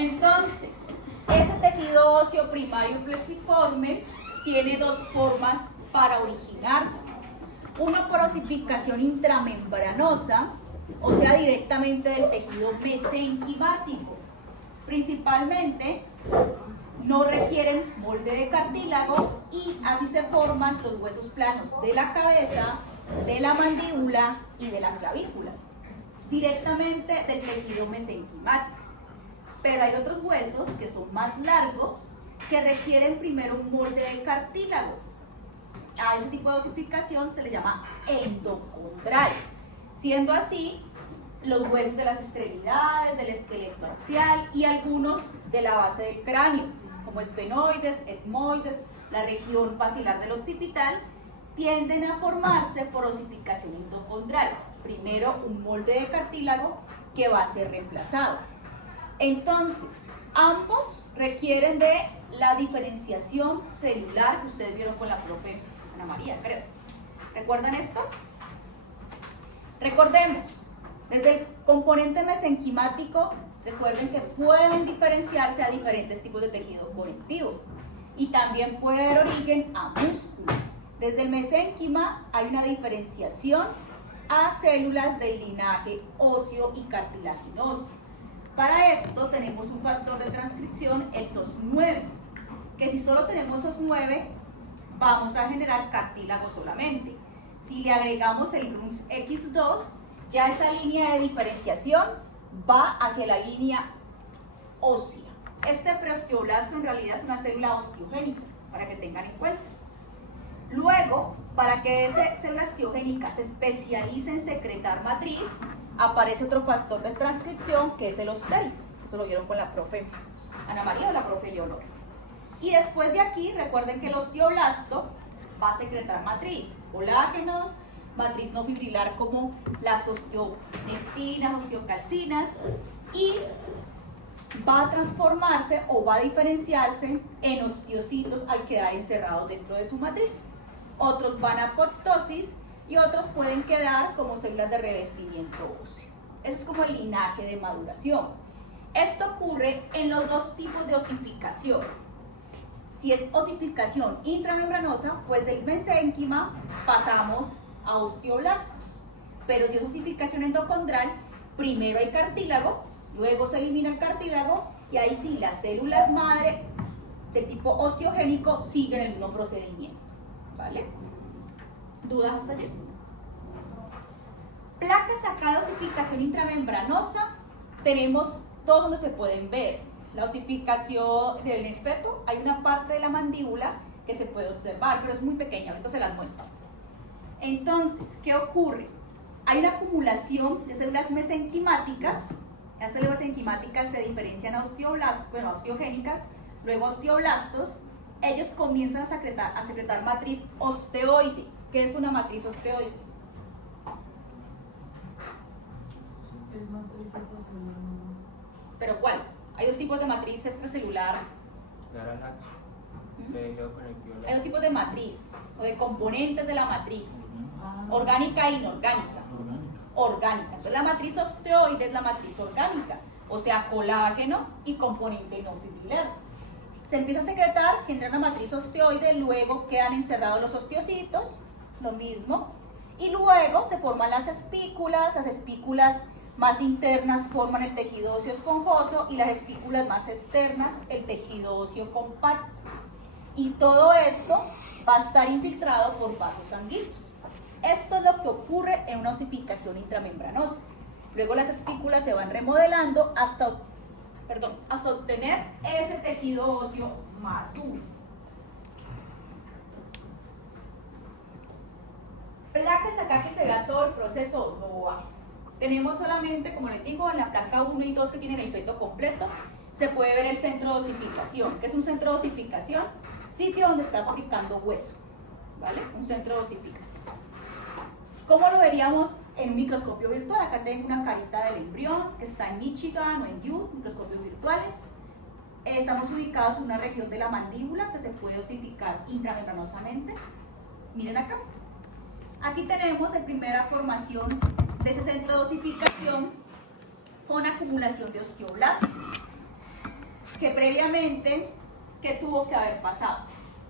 Entonces, ese tejido óseo primario plexiforme tiene dos formas para originarse. Uno por osificación intramembranosa, o sea, directamente del tejido mesenquimático. Principalmente, no requieren molde de cartílago y así se forman los huesos planos de la cabeza, de la mandíbula y de la clavícula, directamente del tejido mesenquimático. Pero hay otros huesos que son más largos que requieren primero un molde de cartílago. A ese tipo de osificación se le llama endocondral. Siendo así, los huesos de las extremidades, del esqueleto axial y algunos de la base del cráneo, como esfenoides, etmoides, la región basilar del occipital, tienden a formarse por osificación endocondral. Primero un molde de cartílago que va a ser reemplazado. Entonces, ambos requieren de la diferenciación celular que ustedes vieron con la profe Ana María, creo. ¿Recuerdan esto? Recordemos, desde el componente mesenquimático, recuerden que pueden diferenciarse a diferentes tipos de tejido conectivo y también puede dar origen a músculo. Desde el mesénquima hay una diferenciación a células del linaje óseo y cartilaginoso. Para esto tenemos un factor de transcripción, el SOS9, que si solo tenemos SOS9, vamos a generar cartílago solamente. Si le agregamos el RUNX2, ya esa línea de diferenciación va hacia la línea ósea. Este preosteoblasto en realidad es una célula osteogénica, para que tengan en cuenta. Luego, para que esa célula osteogénica se especialice en secretar matriz, aparece otro factor de transcripción que es el osteris. Eso lo vieron con la profe Ana María o la profe Leonora. Y después de aquí, recuerden que el osteoblasto va a secretar matriz, colágenos, matriz no fibrilar como las osteonectinas, osteocalcinas, y va a transformarse o va a diferenciarse en osteocitos al quedar encerrados dentro de su matriz. Otros van a apoptosis y otros pueden quedar como células de revestimiento óseo. Eso es como el linaje de maduración. Esto ocurre en los dos tipos de osificación. Si es osificación intramembranosa, pues del mesénquima pasamos a osteoblastos. Pero si es osificación endocondral, primero hay cartílago, luego se elimina el cartílago y ahí sí las células madre de tipo osteogénico siguen el mismo procedimiento. ¿Vale? ¿Dudas hasta allí? Placas acá de osificación intramembranosa, tenemos dos donde se pueden ver. La osificación del feto, hay una parte de la mandíbula que se puede observar, pero es muy pequeña, ahorita se las muestro. Entonces, ¿qué ocurre? Hay una acumulación de células mesenquimáticas. Las células mesenquimáticas se diferencian a osteoblastos, bueno, osteogénicas, luego osteoblastos. Ellos comienzan a secretar matriz osteoide. ¿Qué es una matriz osteoide? Es matriz extracelular. ¿Pero cuál? Hay dos tipos de matriz extracelular. Hay dos tipos de matriz, o de componentes de la matriz. Orgánica e inorgánica. Orgánica. Entonces la matriz osteoide es la matriz orgánica, o sea, colágenos y componente no fibrilar. Se empieza a secretar, genera una matriz osteoide, luego quedan encerrados los osteocitos, lo mismo, y luego se forman las espículas más internas forman el tejido óseo esponjoso y las espículas más externas el tejido óseo compacto. Y todo esto va a estar infiltrado por vasos sanguíneos. Esto es lo que ocurre en una osificación intramembranosa. Luego las espículas se van remodelando hasta obtener ese tejido óseo maduro. Placas acá que se vea todo el proceso, no hay. Tenemos solamente, como les digo, en la placa 1 y 2 que tienen el feto completo, se puede ver el centro de osificación. ¿Qué es un centro de osificación? Sitio donde está fabricando hueso, ¿vale? Un centro de osificación. ¿Cómo lo veríamos en un microscopio virtual? Acá tengo una carita del embrión que está en Michigan o en Duke, microscopios virtuales. Estamos ubicados en una región de la mandíbula que se puede osificar intramembranosamente. Miren acá. Aquí tenemos la primera formación de ese centro de osificación con acumulación de osteoblastos. que previamente, ¿qué tuvo que haber pasado?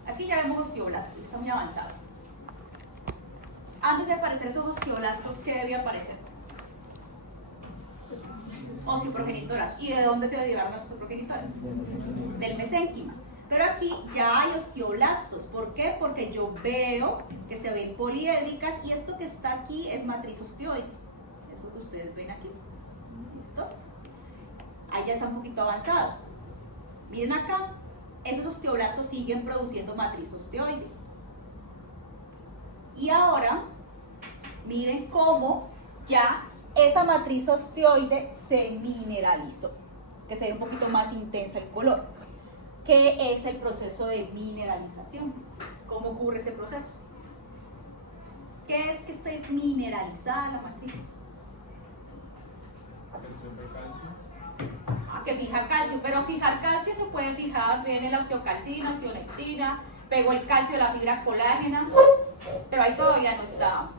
Aquí ya vemos osteoblastos, está muy avanzado. Antes de aparecer esos osteoblastos, ¿qué debía aparecer? Osteoprogenitoras. ¿Y de dónde se derivaron las osteoprogenitoras? Del mesénquima. Pero aquí ya hay osteoblastos. ¿Por qué? Porque yo veo que se ven poliédricas y esto que está aquí es matriz osteoide. Eso que ustedes ven aquí. ¿Listo? Ahí ya está un poquito avanzado. Miren acá, esos osteoblastos siguen produciendo matriz osteoide. Y ahora, miren cómo ya esa matriz osteoide se mineralizó, que se ve un poquito más intensa el color. ¿Qué es el proceso de mineralización? ¿Cómo ocurre ese proceso? ¿Qué es que esté mineralizada la matriz? Que fija calcio, pero fijar calcio se puede fijar, viene la osteocalcina, osteolectina, pegó el calcio de la fibra colágena, pero ahí todavía no está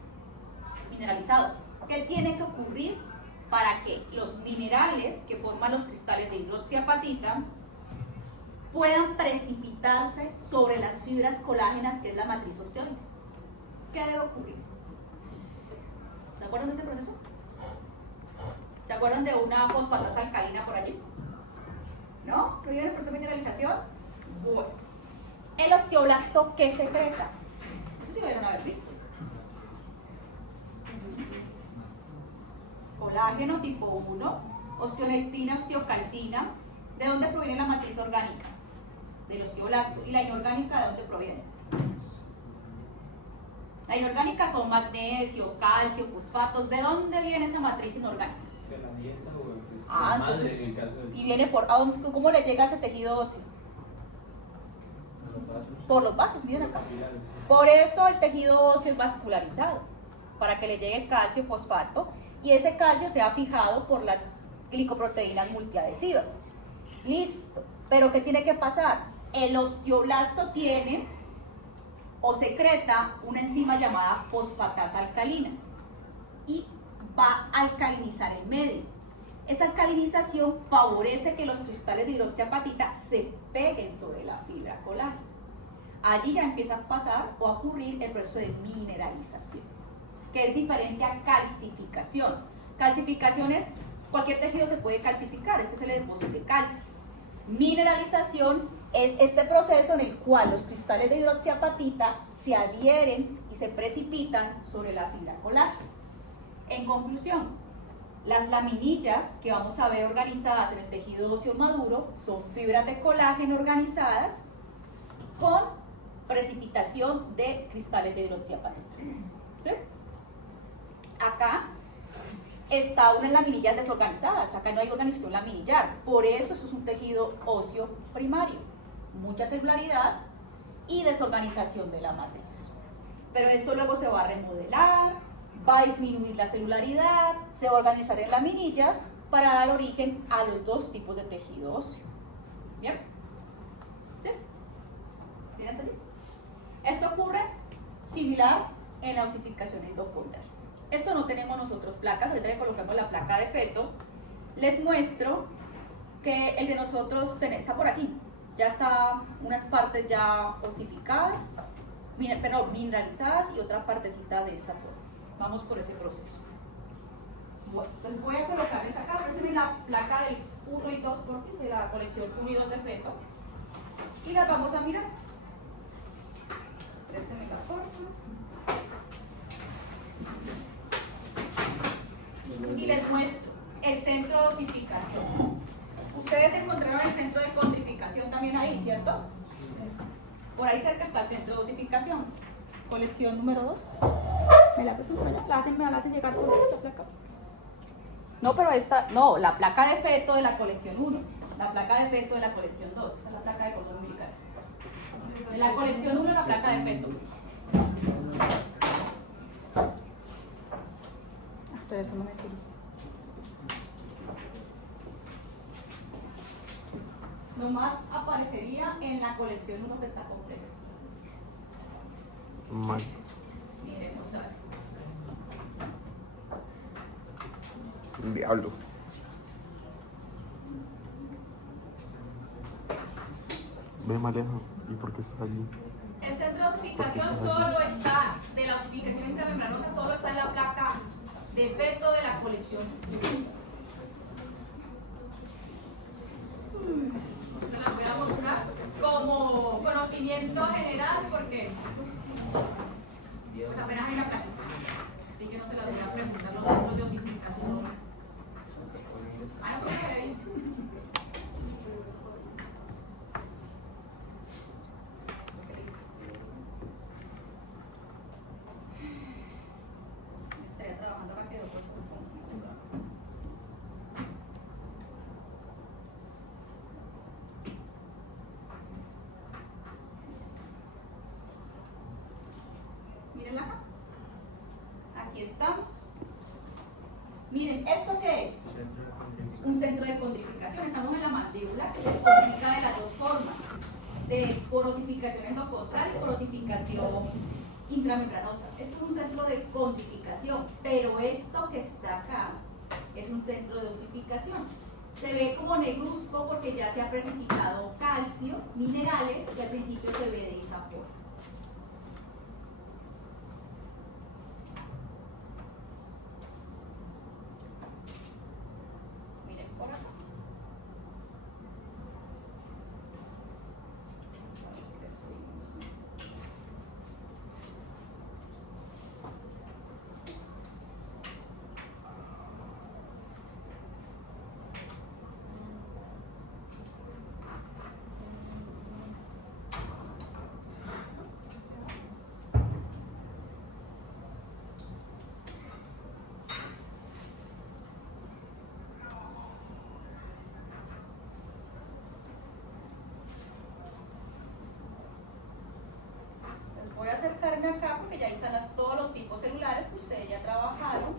mineralizado. ¿Qué tiene que ocurrir para que los minerales que forman los cristales de hidroxiapatita puedan precipitarse sobre las fibras colágenas, que es la matriz osteoide? ¿Qué debe ocurrir? ¿Se acuerdan de ese proceso? ¿Se acuerdan de una fosfatasa alcalina por allí? ¿No? ¿No viene el proceso de mineralización? Bueno. ¿El osteoblasto qué secreta? Eso sí lo debieron haber visto. Colágeno tipo 1, osteolectina, osteocalcina. ¿De dónde proviene la matriz orgánica? Del osteoblasto. ¿Y la inorgánica de dónde proviene? La inorgánica son magnesio, calcio, fosfatos. ¿De dónde viene esa matriz inorgánica? De la dieta o entonces, y viene por, ¿cómo le llega a ese tejido óseo? Por los vasos, miren acá. Por eso el tejido óseo es vascularizado, para que le llegue calcio, fosfato, y ese calcio sea fijado por las glicoproteínas multiadhesivas. Listo. Pero ¿qué tiene que pasar? El osteoblasto tiene o secreta una enzima llamada fosfatasa alcalina y va a alcalinizar el medio. Esa alcalinización favorece que los cristales de hidroxiapatita se peguen sobre la fibra colágena. Allí ya empieza a pasar o a ocurrir el proceso de mineralización, que es diferente a calcificación. Calcificación es cualquier tejido se puede calcificar, es que es el depósito de calcio. Mineralización es este proceso en el cual los cristales de hidroxiapatita se adhieren y se precipitan sobre la fibra colágena. En conclusión, las laminillas que vamos a ver organizadas en el tejido óseo maduro son fibras de colágeno organizadas con precipitación de cristales de hidroxiapatita. ¿Sí? Acá está unas laminillas desorganizadas, acá no hay organización laminillar, por eso es un tejido óseo primario, mucha celularidad y desorganización de la matriz. Pero esto luego se va a remodelar, va a disminuir la celularidad, se va a organizar en laminillas para dar origen a los dos tipos de tejido óseo. ¿Bien? ¿Sí? ¿Bien hasta allí? Esto ocurre similar en la osificación endocondral. Esto no tenemos nosotros placas, ahorita que colocamos la placa de feto, les muestro que el de nosotros está por aquí. Ya está unas partes ya osificadas, pero mineralizadas y otra partecita de esta forma. Vamos por ese proceso. Bueno, entonces voy a colocarles acá, préstame la placa del 1 y 2 porfis, de la colección 1 y 2 de feto, y las vamos a mirar. Préstame la porfa. Y les muestro el centro de osificación. Ustedes encontraron el centro de condrificación también ahí, ¿cierto? Por ahí cerca está el centro de osificación. Colección número 2. ¿Me la presento allá? Me la hacen llegar por esta placa. No, pero esta, no, la placa de feto de la colección 1. La placa de feto de la colección 2. Esa es la placa de cordón umbilical. De la colección 1, la placa de feto. Pero eso no me sirve. Nomás aparecería en la colección 1 que está completa. Mal. Miren, no sale. Diablo. Ve, Maleja, ¿y por qué estás allí? El centro de osificación solo está, de la osificación intramembranosa, solo está en la placa de feto de la colección. Se las voy a mostrar como conocimiento general porque pues apenas hay una práctica, así que no se las voy a preguntar los centros de osificación. Ah, no, pues se ve bien. Estaría trabajando para que otros mírenla acá. Aquí estamos. Miren, ¿esto qué es? Un centro de condrificación. Estamos en la mandíbula, que se codifica de las dos formas, de porosificación endocondral y porosificación intramembranosa. Esto es un centro de condrificación, pero esto que está acá es un centro de osificación. Se ve como negruzco porque ya se ha precipitado calcio, minerales, que al principio se ve de esa forma. Miren por acá. Vamos a ver si les subimos. Voy a acercarme acá porque ya están todos los tipos celulares que ustedes ya trabajaron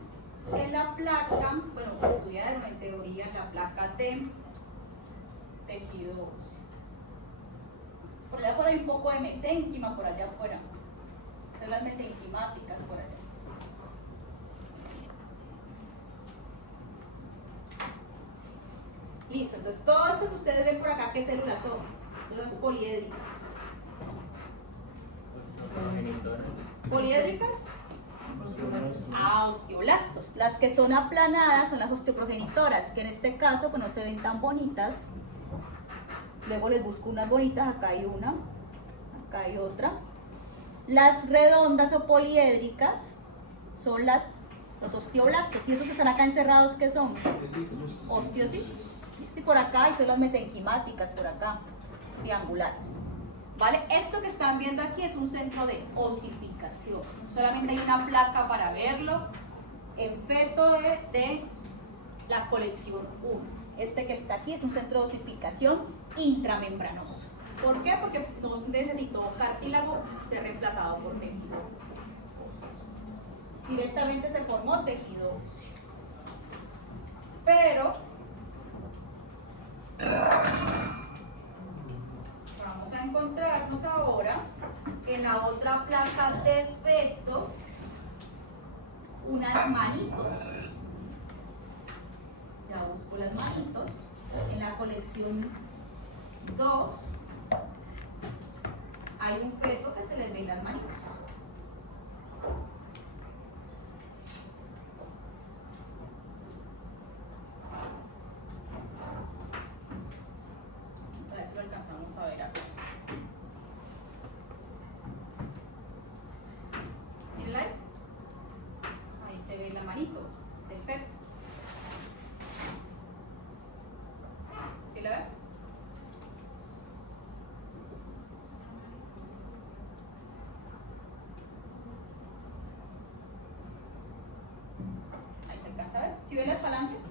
en la placa, bueno, que estudiaron en teoría en la placa de tejido óseo. Por allá afuera hay un poco de mesénquima, por allá afuera. Son las mesenquimáticas por allá. Listo, entonces todo esto que ustedes ven por acá, ¿qué células son? Células poliédricas. ¿Poliédricas? Ah, osteoblastos. Las que son aplanadas son las osteoprogenitoras, que en este caso pues no se ven tan bonitas. Luego les busco unas bonitas, acá hay una, acá hay otra. Las redondas o poliédricas son los osteoblastos. Y esos que están acá encerrados, ¿qué son? Osteocitos. Y por acá, y son las mesenquimáticas por acá, triangulares. ¿Vale? Esto que están viendo aquí es un centro de osificación. Solamente hay una placa para verlo en feto de la colección 1. Este que está aquí es un centro de osificación intramembranoso. ¿Por qué? Porque no necesitó cartílago ser reemplazado por tejido óseo. Directamente se formó tejido óseo. Pero vamos a encontrarnos ahora en la otra placa de feto unas manitos. Ya busco las manitos. En la colección 2 hay un feto que se les ve las manitos. Vamos a ver si lo alcanzamos a ver acá. Miren ahí se ve la manito del feto. ¿Sí la ven? Ahí se alcanza a ver. ¿Sí ven las falanges?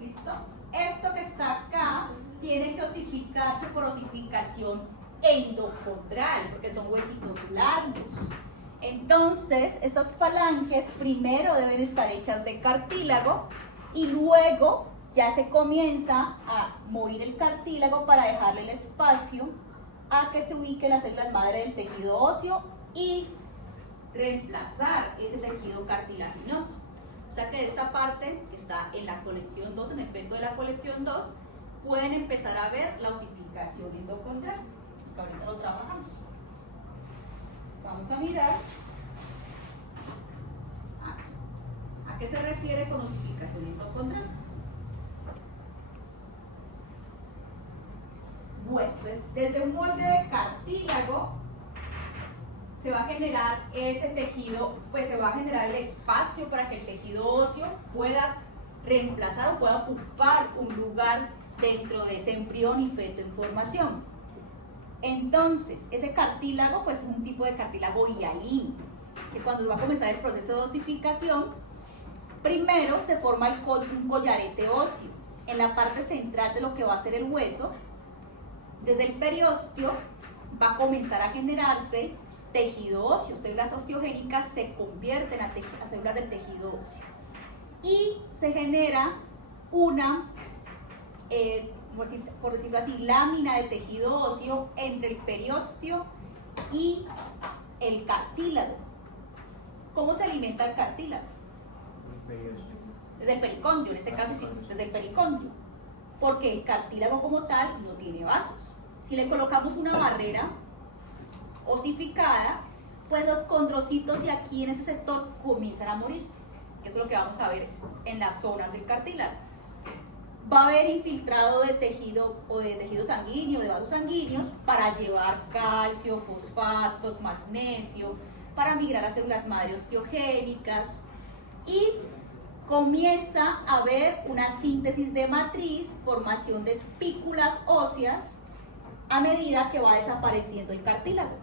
¿Listo? Esto que está acá tiene que osificarse por osificación endocondral, porque son huesitos largos. Entonces, estas falanges primero deben estar hechas de cartílago y luego ya se comienza a morir el cartílago para dejarle el espacio a que se ubiquen las células madre del tejido óseo y reemplazar ese tejido cartilaginoso. O sea que esta parte que está en la colección 2, en el feto de la colección 2, pueden empezar a ver la osificación endocondral, que ahorita lo trabajamos. Vamos a mirar aquí. ¿A qué se refiere con osificación endocondral? Bueno, pues desde un molde de cartílago se va a generar ese tejido, pues se va a generar el espacio para que el tejido óseo pueda reemplazar o pueda ocupar un lugar dentro de ese embrión y feto en formación. Entonces, ese cartílago pues es un tipo de cartílago hialino, que cuando va a comenzar el proceso de osificación, primero se forma un collarete óseo en la parte central de lo que va a ser el hueso. Desde el periósteo va a comenzar a generarse tejido óseo, células osteogénicas se convierten a células del tejido óseo y se genera una, por decirlo así, lámina de tejido óseo entre el periósteo y el cartílago. ¿Cómo se alimenta el cartílago? Desde el pericondrio, en este caso sí, desde el pericondrio, porque el cartílago como tal no tiene vasos. Si le colocamos una barrera osificada, pues los condrocitos de aquí en ese sector comienzan a morirse, que es lo que vamos a ver en las zonas del cartílago. Va a haber infiltrado de tejido o de tejido sanguíneo, de vasos sanguíneos, para llevar calcio, fosfatos, magnesio, para migrar a células madre osteogénicas, y comienza a haber una síntesis de matriz, formación de espículas óseas a medida que va desapareciendo el cartílago.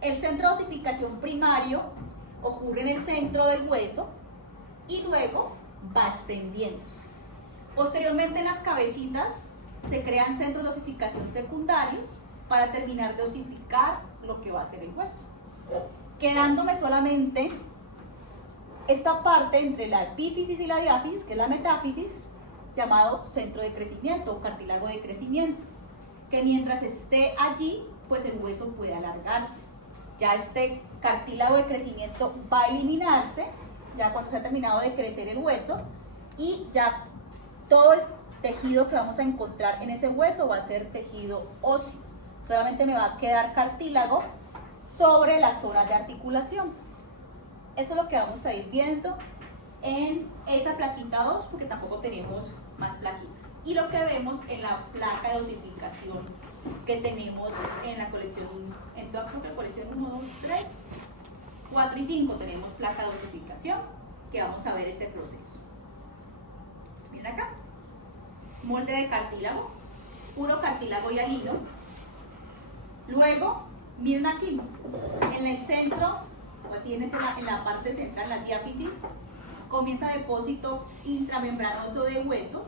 El centro de osificación primario ocurre en el centro del hueso y luego va extendiéndose. Posteriormente en las cabecitas se crean centros de osificación secundarios para terminar de osificar lo que va a ser el hueso, quedándome solamente esta parte entre la epífisis y la diáfisis, que es la metáfisis, llamado centro de crecimiento o cartílago de crecimiento, que mientras esté allí, pues el hueso puede alargarse. Ya este cartílago de crecimiento va a eliminarse, ya cuando se ha terminado de crecer el hueso, y ya todo el tejido que vamos a encontrar en ese hueso va a ser tejido óseo. Solamente me va a quedar cartílago sobre las zonas de articulación. Eso es lo que vamos a ir viendo en esa plaquita 2, porque tampoco tenemos más plaquitas. Y lo que vemos en la placa de osificación que tenemos en la colección, en toda la colección 1, 2, 3, 4 y 5 tenemos placa de osificación, que vamos a ver este proceso. Miren acá, molde de cartílago, puro cartílago hialino. Luego, miren aquí, en el centro, o así en la parte central, la diáfisis, comienza depósito intramembranoso de hueso.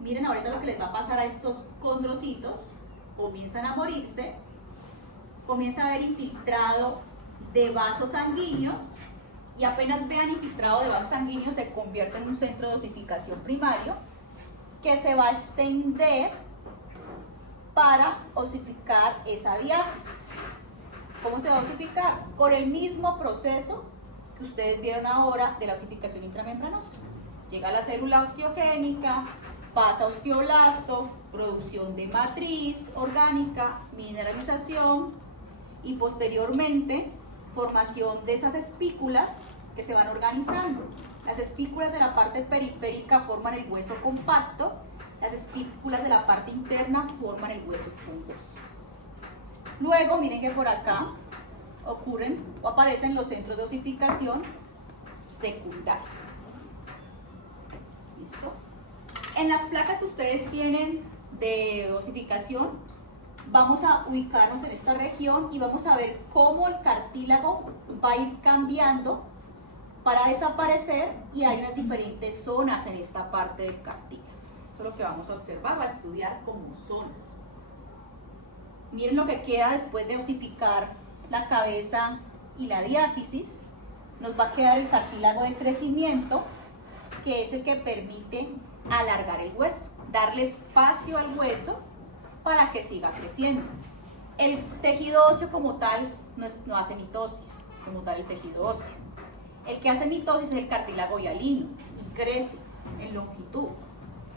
Miren ahorita lo que les va a pasar a estos condrocitos, comienzan a morirse, comienza a haber infiltrado de vasos sanguíneos, y apenas vean infiltrado de vasos sanguíneos se convierte en un centro de osificación primario que se va a extender para osificar esa diáfisis. ¿Cómo se va a osificar? Por el mismo proceso que ustedes vieron ahora de la osificación intramembranosa. Llega la célula osteogénica, pasa a osteoblasto, producción de matriz orgánica, mineralización y posteriormente formación de esas espículas que se van organizando. Las espículas de la parte periférica forman el hueso compacto, las espículas de la parte interna forman el hueso esponjoso. Luego miren que por acá ocurren o aparecen los centros de osificación secundaria. ¿Listo? En las placas que ustedes tienen de osificación, vamos a ubicarnos en esta región y vamos a ver cómo el cartílago va a ir cambiando para desaparecer, y hay unas diferentes zonas en esta parte del cartílago. Eso es lo que vamos a observar, va a estudiar como zonas. Miren lo que queda después de osificar la cabeza y la diáfisis. Nos va a quedar el cartílago de crecimiento, que es el que permite alargar el hueso, darle espacio al hueso para que siga creciendo. El tejido óseo como tal no hace mitosis, como tal el tejido óseo. El que hace mitosis es el cartílago hialino y crece en longitud,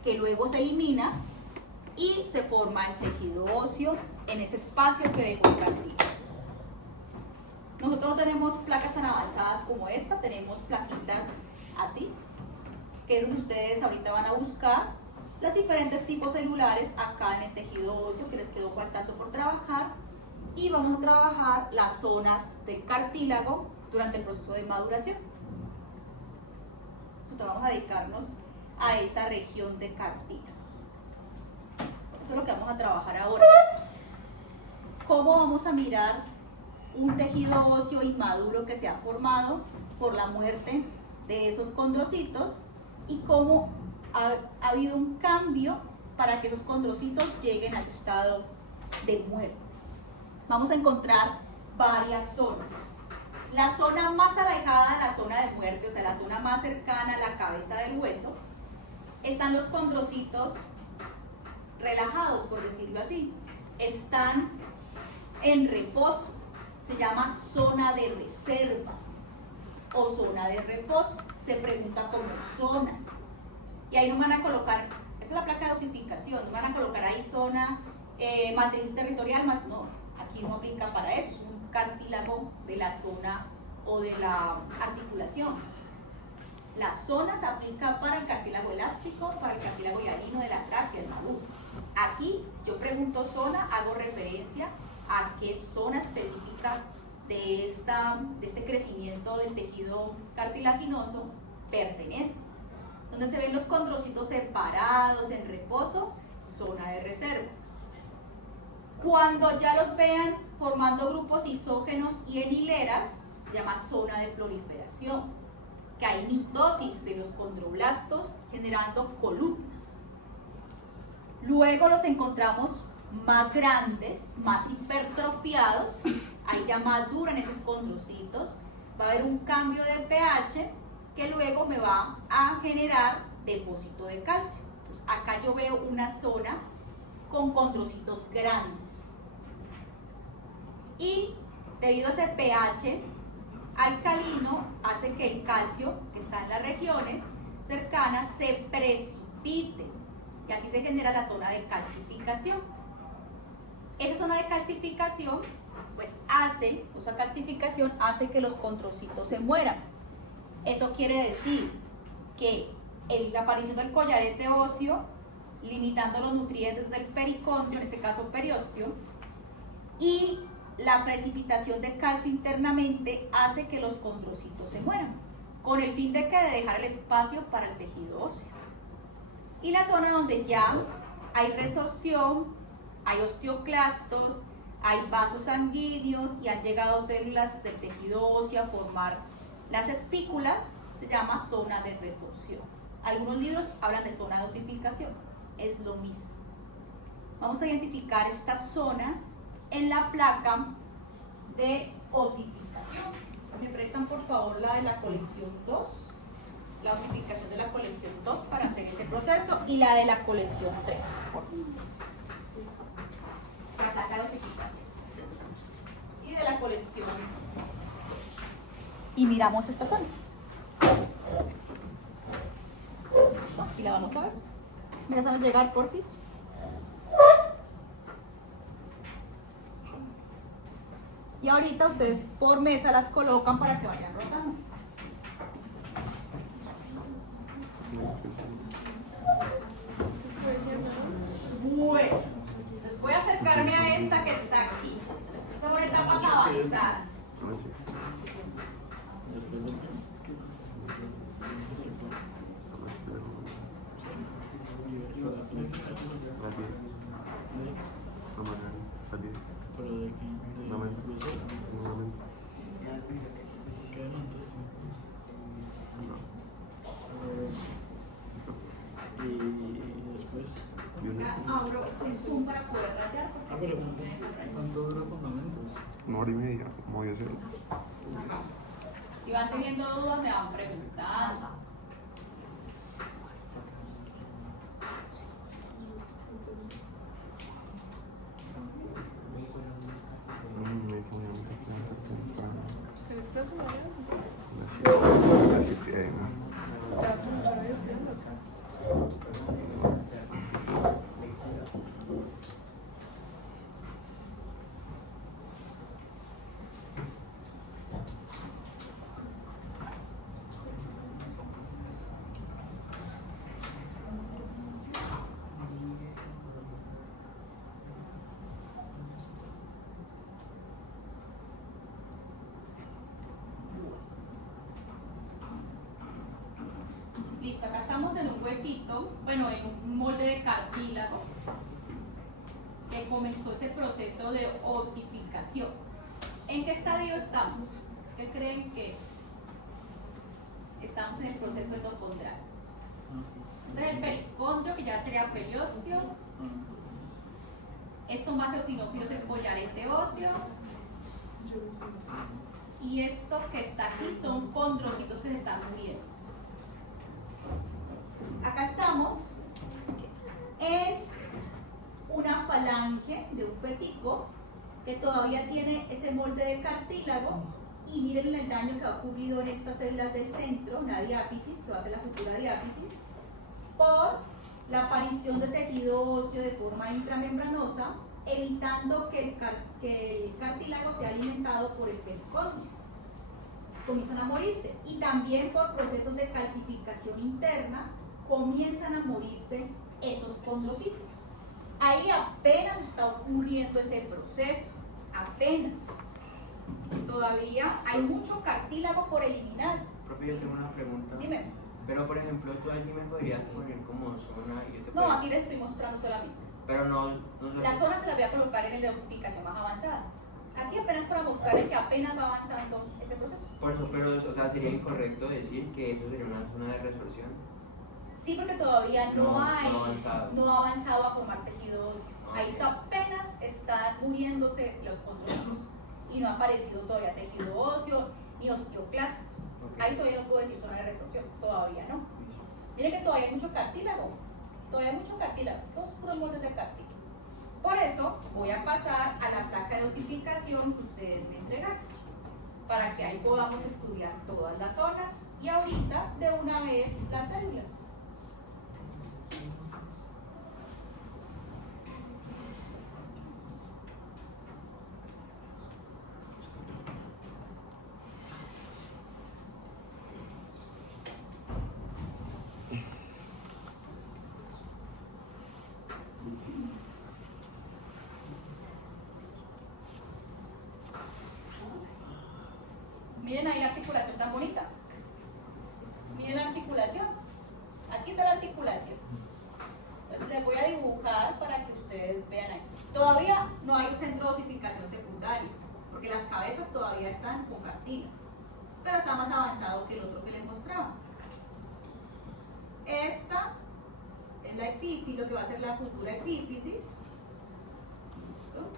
que luego se elimina y se forma el tejido óseo en ese espacio que dejó el cartílago. Nosotros no tenemos placas tan avanzadas como esta, tenemos plaquitas así, que es donde ustedes ahorita van a buscar los diferentes tipos celulares acá en el tejido óseo que les quedó faltando por trabajar, y vamos a trabajar las zonas del cartílago durante el proceso de maduración. Nosotros vamos a dedicarnos a esa región de cartílago. Eso es lo que vamos a trabajar ahora. ¿Cómo vamos a mirar un tejido óseo inmaduro que se ha formado por la muerte de esos condrocitos y cómo ha habido un cambio para que esos condrocitos lleguen a ese estado de muerte? Vamos a encontrar varias zonas. La zona más alejada de la zona de muerte, o sea, la zona más cercana a la cabeza del hueso, están los condrocitos relajados, por decirlo así. Están en reposo. Se llama zona de reserva o zona de reposo. Se pregunta como zona. Y ahí nos van a colocar, esa es la placa de osificación, nos van a colocar ahí zona matriz territorial. No, aquí no aplica para eso, es un cartílago de la zona o de la articulación. La zona se aplica para el cartílago elástico, para el cartílago hialino de la tráquea, el maduro. Aquí, si yo pregunto zona, hago referencia a qué zona específica de este crecimiento del tejido cartilaginoso pertenece. Donde se ven los condrocitos separados en reposo, zona de reserva. Cuando ya los vean formando grupos isógenos y en hileras, se llama zona de proliferación, que hay mitosis de los condroblastos generando columnas. Luego los encontramos más grandes, más hipertrofiados, ahí ya maduran esos condrocitos, va a haber un cambio de pH que luego me va a generar depósito de calcio. Entonces, acá yo veo una zona con condrocitos grandes. Y debido a ese pH alcalino, hace que el calcio que está en las regiones cercanas se precipite. Y aquí se genera la zona de calcificación. Esa zona de calcificación, pues esa calcificación hace que los condrocitos se mueran. Eso quiere decir que la aparición del collarete óseo, limitando los nutrientes del pericondrio, en este caso periósteo, y la precipitación de calcio internamente hace que los condrocitos se mueran, con el fin de dejar el espacio para el tejido óseo. Y la zona donde ya hay resorción, hay osteoclastos, hay vasos sanguíneos y han llegado células del tejido óseo a formar las espículas, se llama zona de resorción. Algunos libros hablan de zona de osificación, es lo mismo. Vamos a identificar estas zonas en la placa de osificación. ¿Me prestan por favor la de la colección 2? La osificación de la colección 2 para hacer ese proceso, y la de la colección 3, por favor. La placa de osificación. Y de la colección 2. Y miramos estas zonas. Y la vamos a ver. ¿Me las van a llegar, porfis? Y ahorita ustedes por mesa las colocan para que vayan rotando. Bueno, entonces voy a acercarme a esta que está aquí. Esta por etapas avanzadas. Abro un zoom para poder rayar. Pero ¿cuánto dura fundamentos? 1 hora y media, como voy a hacer. Si van teniendo dudas, me van preguntando. Las 7 a.m. huesito, bueno, en un molde de cartílago, que comenzó ese proceso de osificación. ¿En qué estadio estamos? ¿Qué creen que estamos en el proceso endocondral? Este es el pericondrio, que ya sería periósteo. Esto más eosinófilos, el collarete óseo. Y esto que está aquí son condrocitos que se están muriendo. Acá estamos en una falange de un fetico que todavía tiene ese molde de cartílago, y miren el daño que ha ocurrido en estas células del centro, una diáfisis, que va a ser la futura diáfisis, por la aparición de tejido óseo de forma intramembranosa, evitando que el cartílago sea alimentado por el pericondrio. Comienzan a morirse, y también por procesos de calcificación interna comienzan a morirse esos condrocitos. Ahí apenas está ocurriendo ese proceso, apenas. Todavía hay mucho cartílago por eliminar. Profe, yo tengo una pregunta. Dime. Pero por ejemplo, tú aquí me podrías poner como zona y yo te No, puedo- aquí les estoy mostrando solamente. Pero no La zona se la voy a colocar en el de osificación más avanzada. Aquí apenas para mostrarles que apenas va avanzando ese proceso. Por eso, pero o sea, sería incorrecto decir que eso sería una zona de resorción. Sí, porque todavía no ha avanzado a formar tejido óseo. Ahí Ok. apenas están muriéndose los condrocitos y no ha aparecido todavía tejido óseo ni osteoclastos. Ok. Ahí todavía no puedo decir zona de resorción, todavía no. Miren que todavía hay mucho cartílago, todos puros moldes de cartílago. Por eso voy a pasar a la placa de osificación que ustedes me entregaron, para que ahí podamos estudiar todas las zonas y ahorita de una vez las células. Miren ahí la articulación tan bonita. Miren la articulación. Aquí está la articulación. Entonces les voy a dibujar para que ustedes vean ahí. Todavía no hay un centro de osificación secundario, porque las cabezas todavía están con cartílago, pero está más avanzado que el otro que les mostraba. Esta es la epífisis, lo que va a ser la futura epífisis. ¿Listo?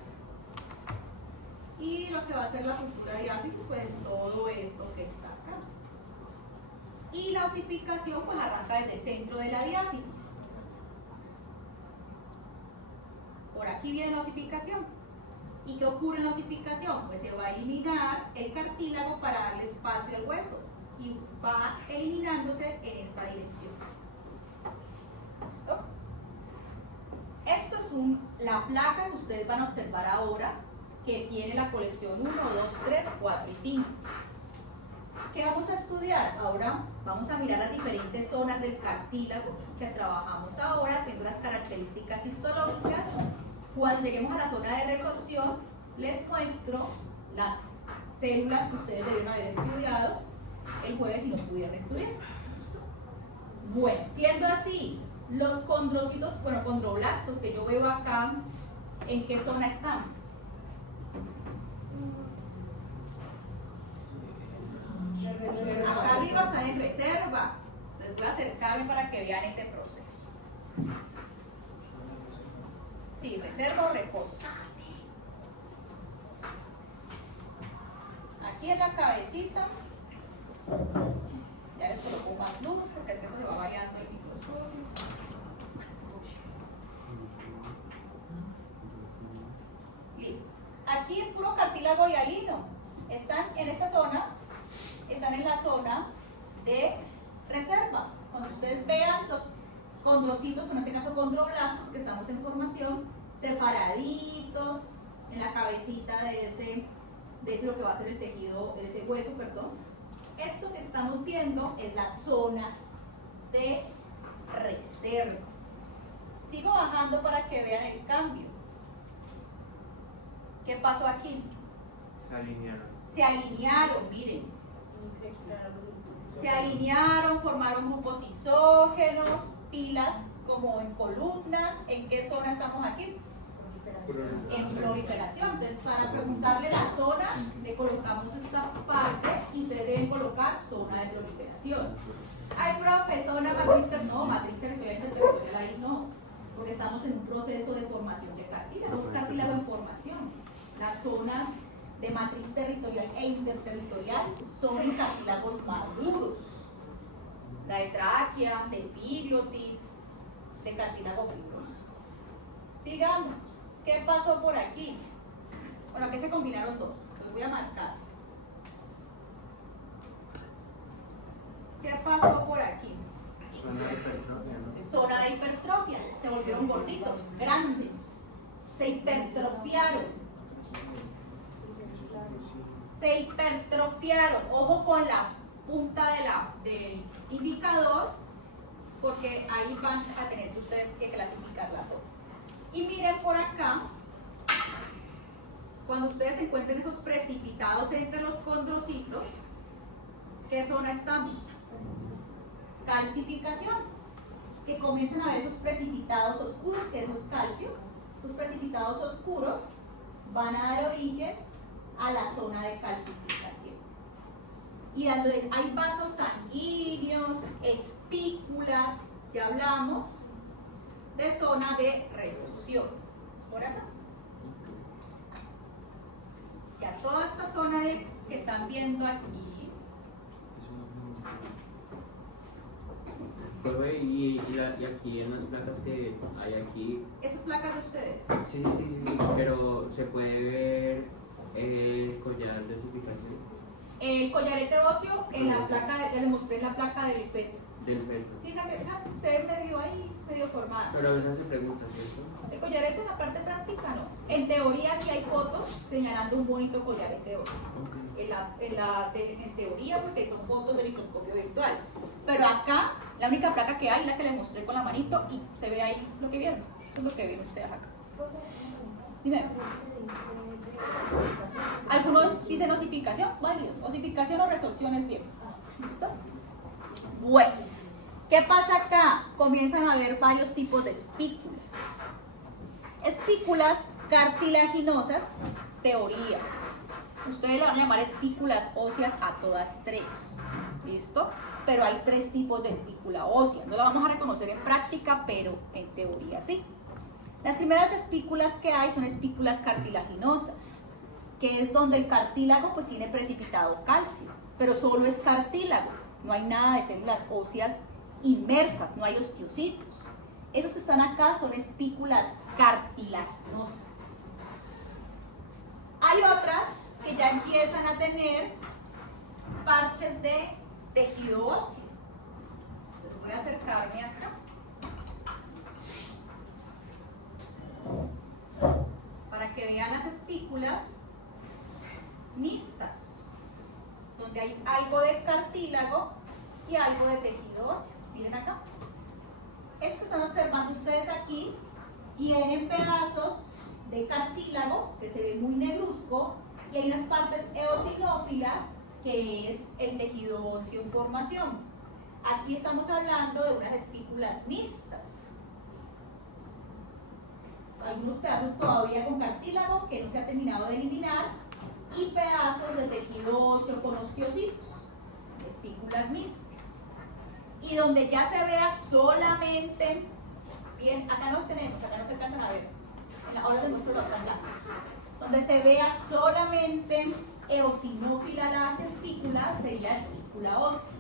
Y lo que va a ser la futura diáfisis, pues todo esto que está acá. Y la osificación pues arranca desde el centro de la diáfisis. Por aquí viene la osificación. ¿Y qué ocurre en la osificación? Pues se va a eliminar el cartílago para darle espacio al hueso, y va eliminándose en esta dirección. ¿Listo? Esto es la placa que ustedes van a observar ahora, que tiene la colección 1, 2, 3, 4 y 5. ¿Qué vamos a estudiar? Ahora vamos a mirar las diferentes zonas del cartílago que trabajamos ahora, tengo las características histológicas. Cuando lleguemos a la zona de resorción, les muestro las células que ustedes debieron haber estudiado el jueves si no pudieron estudiar. Bueno, siendo así, los condrocitos, bueno, condroblastos que yo veo acá, ¿en qué zona están? Acá arriba están en reserva. Les voy a acercarme para que vean ese proceso. Sí, reserva o reposo. Aquí en la cabecita, ya les coloco más luz porque es que eso se va variando el microscopio. Listo. Aquí es puro cartílago hialino. Están en esta zona, están en la zona de reserva. Cuando ustedes vean los condrocitos, en este caso condroblastos, que estamos en formación, separaditos en la cabecita de ese lo que va a ser el tejido, de ese hueso, perdón. Esto que estamos viendo es la zona de reserva. Sigo bajando para que vean el cambio. ¿Qué pasó aquí? Se alinearon. Se alinearon, miren. Se alinearon, formaron grupos isógenos, pilas como en columnas. ¿En qué zona estamos aquí? En proliferación. Entonces, para preguntarle la zona, le colocamos esta parte y ustedes deben colocar zona de proliferación. Ay, profe, zona matriz, no, matriz territorial interterritorial ahí no, porque estamos en un proceso de formación de cartílago, es cartílago en formación. Las zonas de matriz territorial e interterritorial son en cartílagos maduros. La de tráquea, de epiglotis, de cartílago fibroso. Sigamos. ¿Qué pasó por aquí? Bueno, aquí se combinaron dos. Los voy a marcar. ¿Qué pasó por aquí? Zona de hipertrofia, ¿no? Zona de hipertrofia. Se volvieron gorditos, grandes. Se hipertrofiaron. Se hipertrofiaron. Ojo con la punta del indicador, porque ahí van a tener ustedes que clasificar la zona. Y miren por acá, cuando ustedes encuentren esos precipitados entre los condrocitos, ¿qué zona estamos? Calcificación. Que comiencen a ver esos precipitados oscuros, que eso es calcio. Los precipitados oscuros van a dar origen a la zona de calcificación. Y dándole, hay vasos sanguíneos, espículas, ya hablamos de zona de resorción. Por acá. Ya toda esta zona que están viendo aquí. Profe, y aquí en las placas que hay aquí, Esas placas de ustedes. sí, pero se puede ver el collar de ossificación El collarete óseo en la placa, ya les mostré en la placa del feto. del feto. Sí, se ve medio ahí, medio formada. Pero a veces se pregunta, ¿cierto? El collarete en la parte práctica no. En teoría sí hay fotos señalando un bonito collarete óseo. En teoría, porque son fotos de microscopio virtual. Pero acá, la única placa que hay es la que les mostré con la manito y se ve ahí lo que vieron. Eso es lo que ven ustedes acá. Dime. Algunos dicen osificación, válido. Osificación o resorción es bien. ¿Listo? Bueno, ¿qué pasa acá? Comienzan a haber varios tipos de espículas. Espículas cartilaginosas, teoría. Ustedes le van a llamar espículas óseas a todas tres. ¿Listo? Pero hay tres tipos de espícula ósea. No la vamos a reconocer en práctica, pero en teoría sí. Las primeras espículas que hay son espículas cartilaginosas, que es donde el cartílago pues tiene precipitado calcio, pero solo es cartílago, no hay nada de células óseas inmersas, no hay osteocitos. Esos que están acá son espículas cartilaginosas. Hay otras que ya empiezan a tener parches de tejido óseo. Entonces voy a acercarme acá. Para que vean las espículas mixtas, donde hay algo de cartílago y algo de tejido óseo. Miren acá. Estos que están observando ustedes aquí tienen pedazos de cartílago que se ve muy negruzco y hay unas partes eosinófilas que es el tejido óseo en formación. Aquí estamos hablando de unas espículas mixtas. Algunos pedazos todavía con cartílago que no se ha terminado de eliminar y pedazos de tejido óseo con osteocitos, espículas mixtas. Y donde ya se vea solamente, bien, acá no tenemos, acá no se alcanzan a ver, ahora les muestro la otra ya, donde se vea solamente eosinófila las espículas, sería espícula ósea.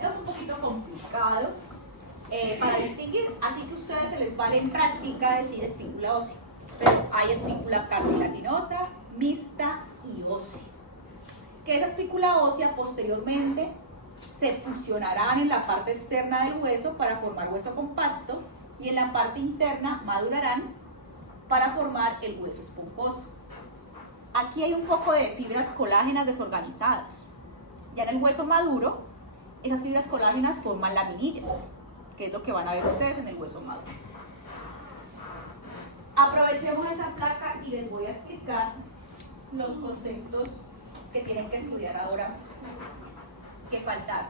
Es un poquito complicado para distinguir, así que a ustedes se les vale en práctica decir espícula ósea, pero hay espícula cartilaginosa, mixta y ósea. Que esa espícula ósea posteriormente se fusionarán en la parte externa del hueso para formar hueso compacto y en la parte interna madurarán para formar el hueso esponjoso. Aquí hay un poco de fibras colágenas desorganizadas. Ya en el hueso maduro, esas fibras colágenas forman laminillas, que es lo que van a ver ustedes en el hueso maduro. Aprovechemos esa placa y les voy a explicar los conceptos que tienen que estudiar ahora que faltaron.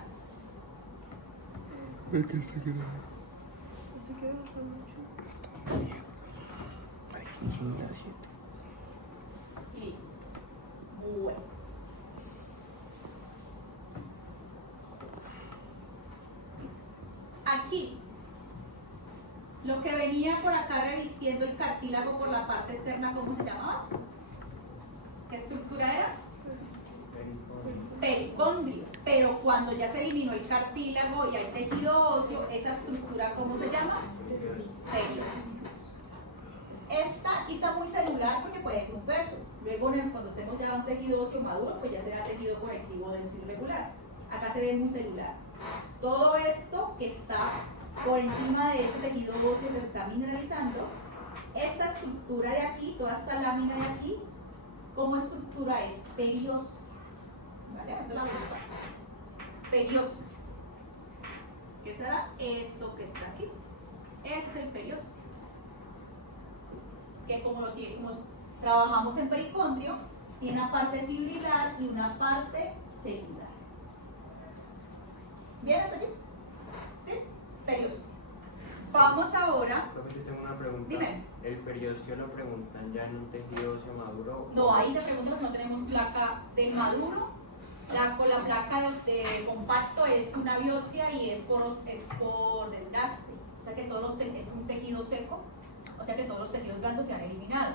Listo. Bueno. Listo. Aquí, lo que venía por acá revistiendo el cartílago por la parte externa, ¿cómo se llamaba? ¿Qué estructura era? Pericondrio. Pero cuando ya se eliminó el cartílago y hay tejido óseo, esa estructura, ¿cómo se llama? Periósteo. Esta aquí está muy celular porque puede ser un feto. Luego, cuando estemos ya un tejido óseo maduro, pues ya será tejido conectivo denso irregular. Acá se ve muy celular. Todo esto que está por encima de ese tejido óseo que se está mineralizando, esta estructura de aquí, toda esta lámina de aquí, como estructura es periósteo. ¿Vale? Ahorita la busco. Periósteo. ¿Qué será esto que está aquí? Ese es el periósteo. Que como trabajamos en pericondrio, tiene una parte fibrilar y una parte celular. ¿Bien hasta aquí? ¿Sí? Periósteo. Vamos ahora. Profe, yo tengo una pregunta. Dime. ¿El periósteo lo preguntan ya en un tejido óseo maduro? No, ahí se pregunta porque no tenemos placa del maduro. Con la placa de compacto es una biopsia y es por desgaste. O sea que es un tejido seco, o sea que todos los tejidos blandos se han eliminado.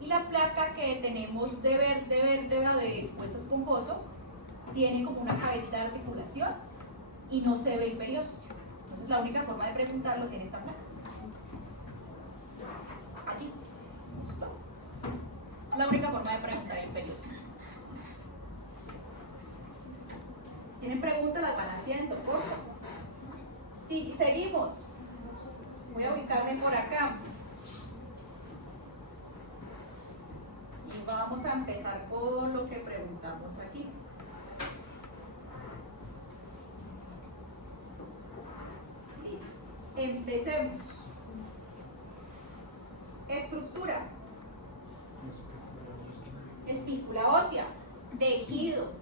Y la placa que tenemos de vértebra de hueso esponjoso tiene como una cabecita de articulación y no se ve el periósteo. Entonces la única forma de preguntarlo es en esta placa. Aquí. ¿Listo? La única forma de preguntar el periósteo. ¿Tienen preguntas? Las van haciendo, por favor. Sí, seguimos. Voy a ubicarme por acá. Y vamos a empezar con lo que preguntamos aquí. Listo. Empecemos. Estructura. Espícula ósea. Tejido.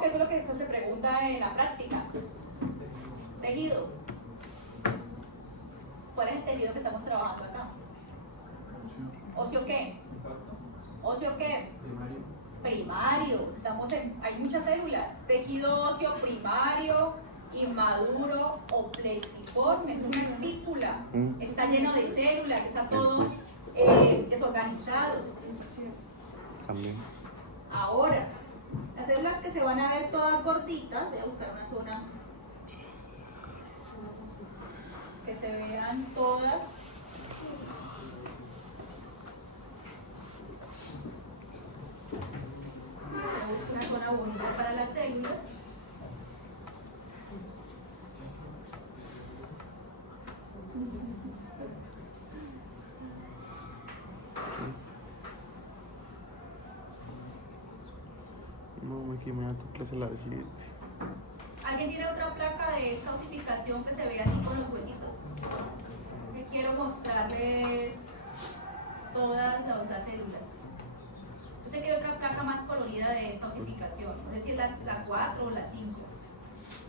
Que eso es lo que se pregunta en la práctica. Tejido. ¿Cuál es el tejido que estamos trabajando acá? ¿Óseo qué? ¿Óseo qué? Primario. Hay muchas células. Tejido óseo primario, inmaduro o plexiforme. Es una espícula. Está lleno de células. Está todo desorganizado. También. Ahora, las células que se van a ver todas gorditas, voy a buscar una zona que se vean todas. Voy a buscar una zona bonita para las células. No, me quemé tu clase la siguiente. ¿Alguien tiene otra placa de esta osificación que se ve así con los huesitos? Que quiero mostrarles todas las células. Yo sé que hay otra placa más colorida de esta osificación. No sé si es la 4 o la 5.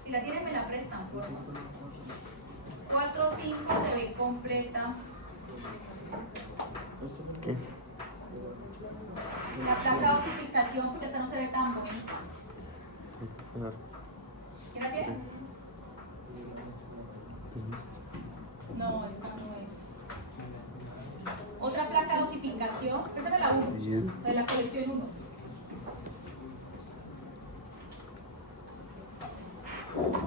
Si la tienen me la prestan, por favor. 4 o 5 se ve completa. ¿Qué? La placa de osificación, porque esta no se ve tan bonita. ¿Quién la tiene? No, esta no es. Otra placa de osificación, esa es la 1, de la colección 1.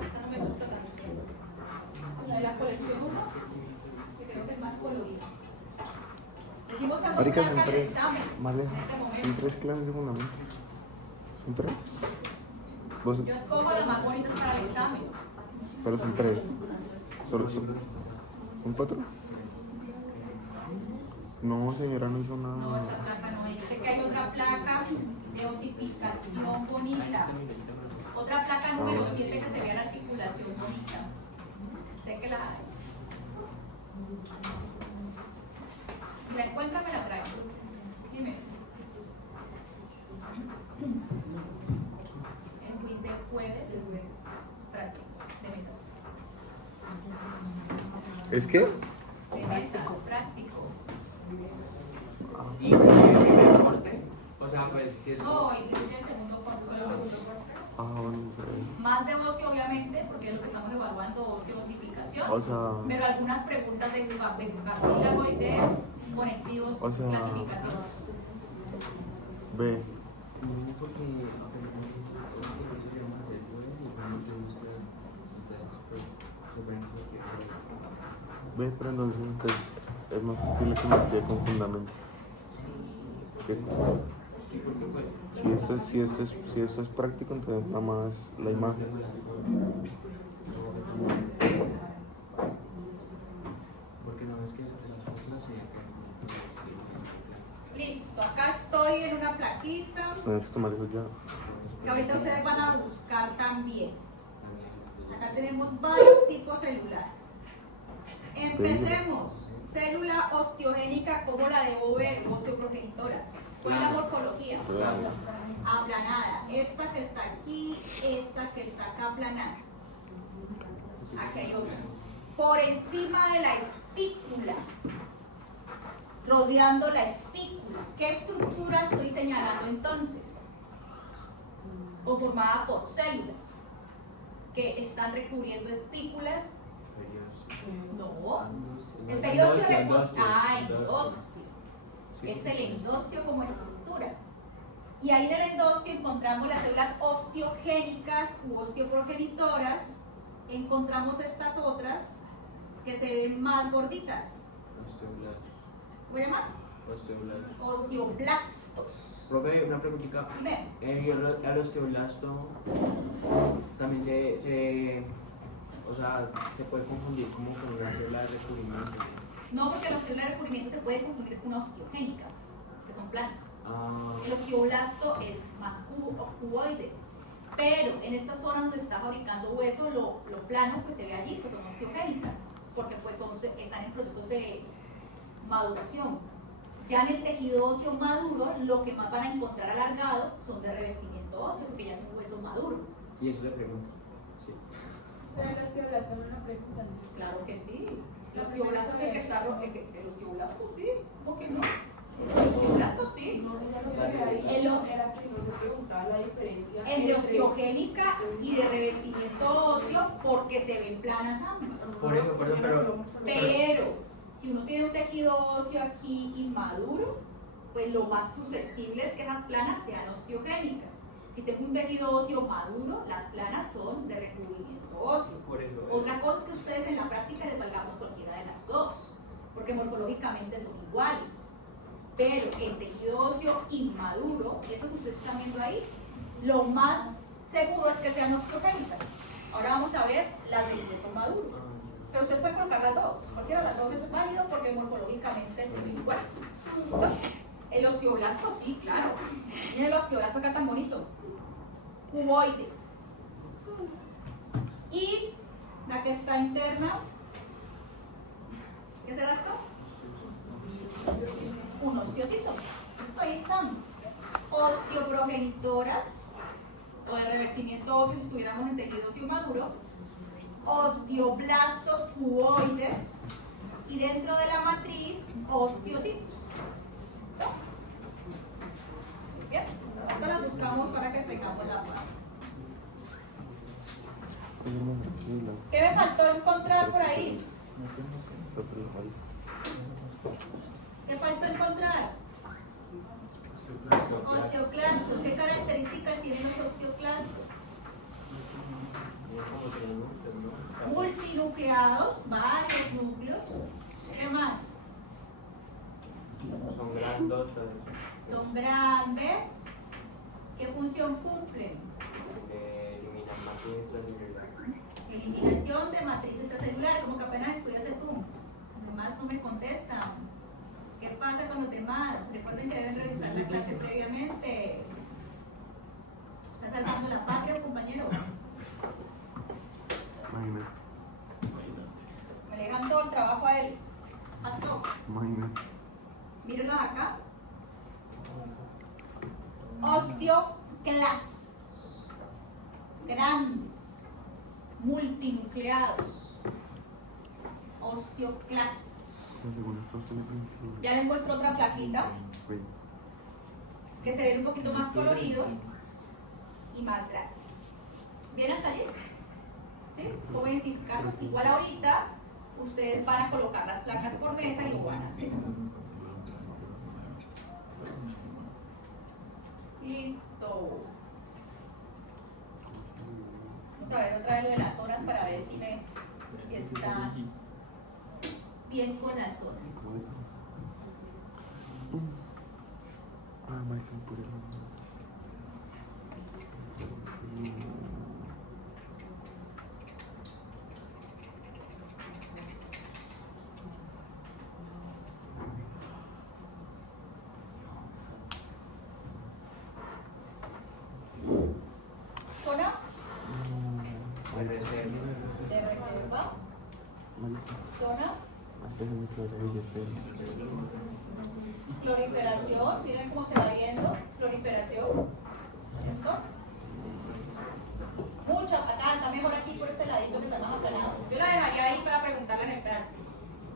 Esta no me gusta tanto. La de la colección 1, que creo que es más colorida. Decimos algo Marica, placas de examen. Vale, En este momento. son 3 clases de fundamento. ¿Son 3? Vos, Yo escojo las más bonitas para el examen. pero son 3. ¿Son 4? No, señora, no hizo No, nada. esta placa no es. Yo sé que hay otra placa de osificación bonita. Otra placa número 7 que se vea la articulación bonita. Sé que la hay. Si la encuentra, me la trae. Dime. El quiz del jueves es práctico. De ¿Es qué? De mesas, práctico. ¿Y primer corte? O sea, pues si es No, incluye el segundo corte. Ah, bueno, ok. Más de ocio, obviamente, porque es lo que estamos evaluando, ocio, osificación. O sea, Pero algunas preguntas de cartílago y de conectivos, O sea, clasificación. ve. no, porque apenas queremos hacer cosas y realmente ustedes se ponen Ve, pero entonces es más factible que me quede con fundamento. ¿Qué? Si esto es práctico, entonces nada más la imagen. Porque no es que las cosas se Listo, acá estoy en una plaquita Tienes que tomar eso ya. que ahorita ustedes van a buscar también. Acá tenemos varios tipos celulares. Empecemos. Célula osteogénica, ¿cómo la debo ver? Osteoprogenitora. ¿Cuál es la morfología? Aplanada. Esta que está aquí, esta que está acá aplanada. Aquí hay otra. Por encima de la espícula. Rodeando la espícula. ¿Qué estructura estoy señalando entonces? Conformada por células que están recubriendo espículas. No. El periósteo endostio. Es el endostio como estructura. Y ahí en el endostio encontramos las células osteogénicas u osteoprogenitoras. Encontramos estas otras que se ven más gorditas. ¿Voy a llamar? Osteoblastos. Profe, una preguntita. Dime. El osteoblasto también o sea, se puede confundir como con una célula de recubrimiento. No, porque la célula de recubrimiento se puede confundir con una osteogénica, que son planas. Ah, El osteoblasto es más cuboide. Pero en esta zona donde se está fabricando hueso, lo plano que se ve allí, pues son osteogénicas, porque pues están en procesos de maduración. Ya en el tejido óseo maduro, lo que más van a encontrar alargado son de revestimiento óseo, porque ya es un hueso maduro. y eso se pregunta. Sí. Pero el osteoblasto no lo preguntan, ¿sí? Claro que sí. El osteoblasto es el que está el osteoblasto sí, ¿cómo que no? Sí, el osteoblasto sí. No, ella lo que había El dicho os- era que no se preguntaba la diferencia Entre osteogénica y de revestimiento óseo, porque se ven planas ambas. Por eso, Pero si uno tiene un tejido óseo aquí inmaduro, pues lo más susceptible es que esas planas sean osteogénicas. Si tengo un tejido óseo maduro, las planas son de recubrimiento óseo. Por eso. Otra cosa es que ustedes en la práctica les valgamos cualquiera de las dos, porque morfológicamente son iguales. Pero el tejido óseo inmaduro, eso que ustedes están viendo ahí, lo más seguro es que sean osteogénicas. Ahora vamos a ver las del hueso maduro. Pero ustedes pueden colocar las dos. Cualquiera de las dos es válido porque morfológicamente se ven igual. ¿Listo? El osteoblasto sí, claro. Miren el osteoblasto acá tan bonito. Cuboide. Y la que está interna, ¿qué será esto? Un osteocito. Esto ahí están. Osteoprogenitoras o de revestimiento óseo si estuviéramos en tejido óseo maduro. Osteoblastos cuboides y dentro de la matriz osteocitos. ¿Listo? Bien, ahora las buscamos para que tengamos la paz. ¿Qué me faltó encontrar por ahí? ¿Qué faltó encontrar? Osteoclastos. ¿Qué características tienen los osteoclastos? Multinucleados, varios núcleos. ¿Qué más? Son grandotas. Son grandes. ¿Qué función cumplen? Eliminar matriz extracelular. Eliminación de matriz extracelular, como que apenas estudias el TUM. Los demás no me contestan. ¿Qué pasa con los demás? Recuerden que deben revisar la clase previamente. ¿Está salvando la patria, compañero? Imagínate. Me le dejan todo el trabajo a él. Haz todo. Imagínate. Mírenlos acá. Osteoclastos. Grandes. Multinucleados. osteoclastos. Según esto se le permite. Ya les muestro otra plaquita que se ven un poquito más coloridos y más grandes. ¿Bien hasta allí? ¿Sí? ¿Cómo identificarlos? Igual ahorita ustedes van a colocar las placas por mesa y lo van a hacer. Listo. Vamos a ver otra vez lo de las zonas para ver si me está bien con las zonas. Ah, margen por el ¿Zona De reserva. de reserva? ¿Zona? Déjenme que le billetera. Proliferación, miren cómo se va viendo, proliferación, ¿cierto? Mucho, acá está mejor aquí por este ladito que está más aplanado. Yo la dejaría ahí para preguntarle en el práctico.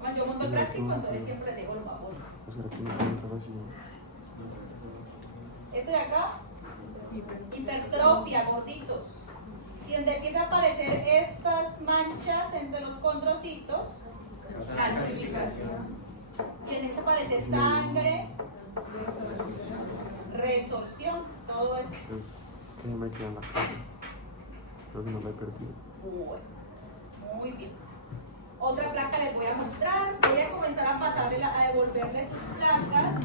Cuando yo monto el práctico, entonces siempre les dejo los favores. O sea, que no tiene capacidad. Este de acá, hipertrofia, gorditos. Y donde empieza a aparecer estas manchas entre los condrocitos, calcificación. Y donde empieza a aparecer sangre, resorción, todo eso. Pues, que me queda en la cara. Creo que no la he perdido. Bueno, muy bien. Otra placa les voy a mostrar. Voy a comenzar a pasarle, a devolverle sus placas.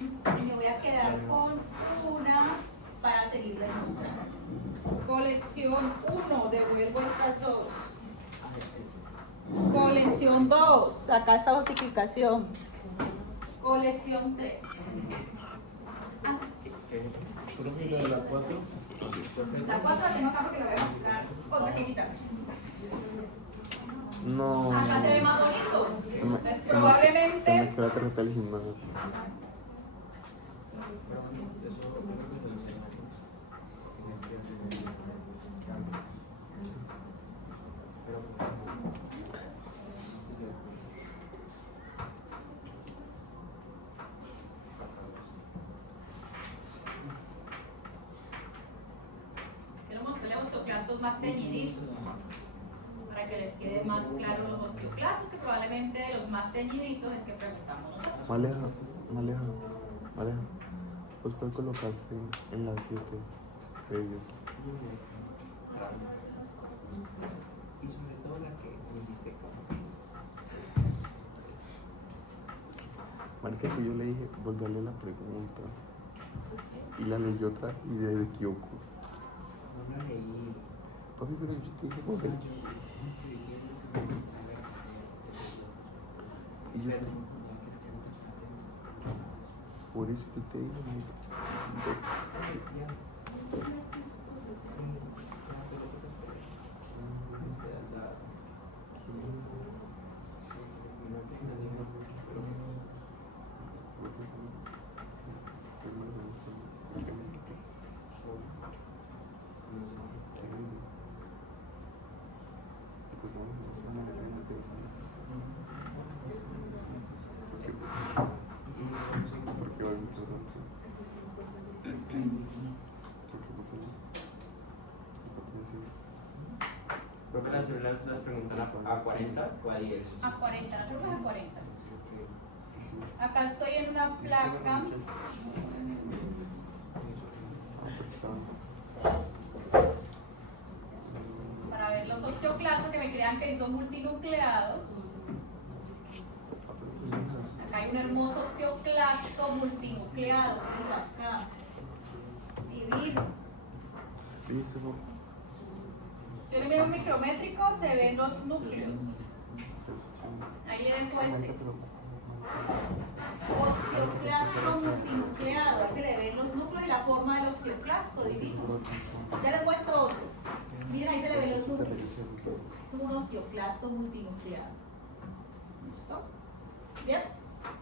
Y me voy a quedar con unas para seguirles mostrando. Colección 1, devuelvo estas dos. Colección 2, acá está justificación. Colección 3. Creo que la de la 4. La 4 la tengo acá porque la voy a mostrar. Otra cosita. No. Acá se ve más bonito. Se me Probablemente. queda la tarjeta del gimnasio. Quiero mostrarles osteoclastos más teñiditos para que les quede más claro los osteoclastos, que probablemente de los más teñiditos es que preguntamos nosotros. Maleja. Pues cuál colocaste en la 7 de ellos. Y sobre todo la que me hiciste como. Marica, si yo le dije, volverle la pregunta. Y la leyó otra y de equivoco. No la leí. Papi, pero yo te dije, volver. Y yo te... Por eso yo te dije, porque va a Creo que las preguntan a 40 o a 10. A 40, las hacemos a 40. Acá estoy en una placa. Para ver los osteoclastos que me crean que son multinucleados. Acá hay un hermoso osteoclasto multinucleado. Mira acá. Divino. ¿Viste, no? Yo le veo un micrométrico, se ven los núcleos. Ahí le dejo este. Osteoclasto multinucleado. Ahí se le ven los núcleos y la forma del osteoclasto, divino. Ya le muestro otro. Miren, ahí se le ven los núcleos. Es un osteoclasto multinucleado. ¿Listo? ¿Bien?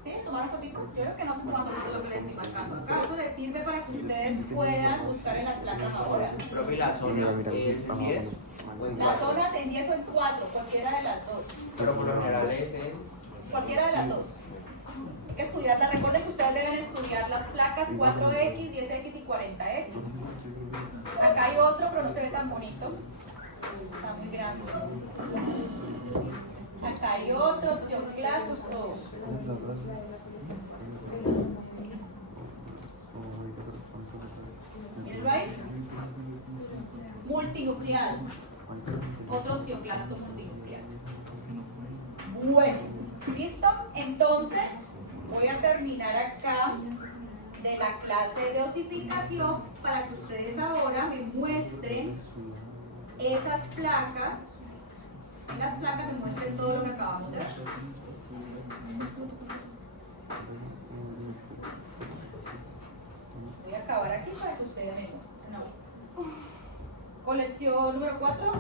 ¿Sí? ¿Tomar un poquito? Yo creo que no se toma todo lo que les estoy marcando acá. Eso les sirve para que ustedes puedan buscar en las placas ahora. Profe, la zona Mira, es 10 o en Las 4. zonas en 10 o en 4, cualquiera de las dos. Pero por lo general es en... Cualquiera de las dos. Hay que estudiarlas. Recuerden que ustedes deben estudiar las placas 4X, 10X y 40X. Acá hay otro, pero no se ve tan bonito. Está muy grande. Acá hay otro, osteoclasto. Mírenlo ahí. Multinuclear. Otro osteoclasto multinuclear. Bueno, ¿listo? Entonces, voy a terminar acá de la clase de osificación para que ustedes ahora me muestren esas placas. En las placas me muestren todo lo que acabamos de ver. Voy a acabar aquí para que ustedes me muestren ahora. Colección número 4.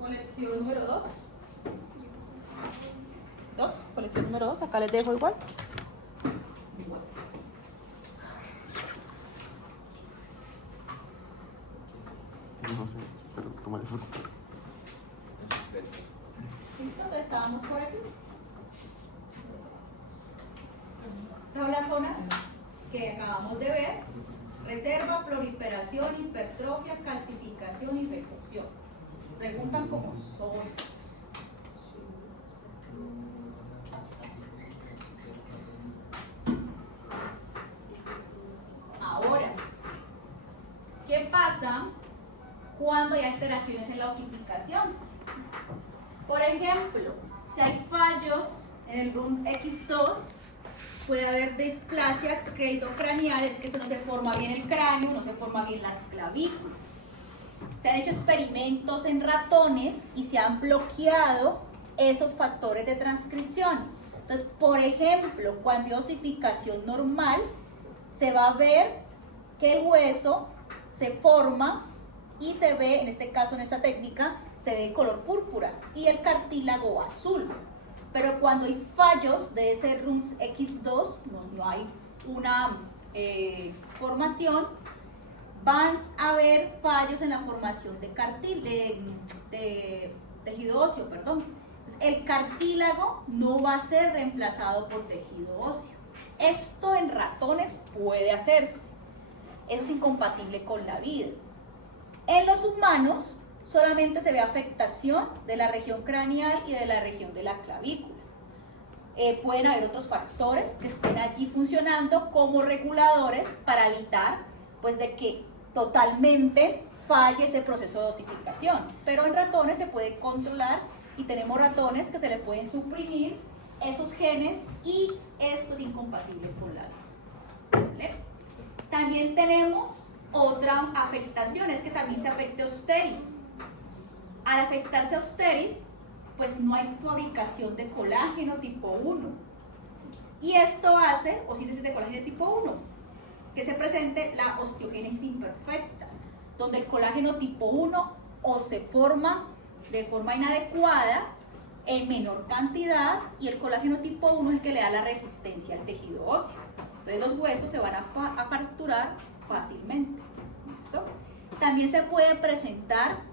Colección número 2. Colección número 2. Acá les dejo igual. No sé, pero tomaré foto. ¿Listo? Entonces estábamos por aquí. Tablas zonas que acabamos de ver. Reserva, proliferación, hipertrofia, calcificación y resorción. Preguntan como zonas. Ahora, ¿qué pasa cuando hay alteraciones en la osificación? Por ejemplo, si hay fallos en el RUN X2, puede haber displasia craneocranial, es que no se forma bien el cráneo, no se forman bien las clavículas. Se han hecho experimentos en ratones y se han bloqueado esos factores de transcripción. Entonces, por ejemplo, cuando hay osificación normal, se va a ver que el hueso se forma y se ve, en este caso, en esta técnica, se ve de color púrpura y el cartílago azul. Pero cuando hay fallos de ese RUNS X2, no hay una formación, van a haber fallos en la formación de tejido óseo, perdón. Entonces, el cartílago no va a ser reemplazado por tejido óseo. Esto en ratones puede hacerse. Eso es incompatible con la vida. En los humanos solamente se ve afectación de la región craneal y de la región de la clavícula. Pueden haber otros factores que estén allí funcionando como reguladores para evitar pues, de que totalmente falle ese proceso de osificación. Pero en ratones se puede controlar y tenemos ratones que se le pueden suprimir esos genes y esto es incompatible con la vida. ¿Vale? También tenemos otra afectación, es que también se afecte Osteris. Al afectarse Osteris, pues no hay fabricación de colágeno tipo 1. Y esto hace, o síntesis de colágeno tipo 1, que se presente la osteogénesis imperfecta, donde el colágeno tipo 1 o se forma de forma inadecuada, en menor cantidad, y el colágeno tipo 1 es el que le da la resistencia al tejido óseo. Entonces los huesos se van a fracturar fácilmente. ¿Listo? También se puede presentar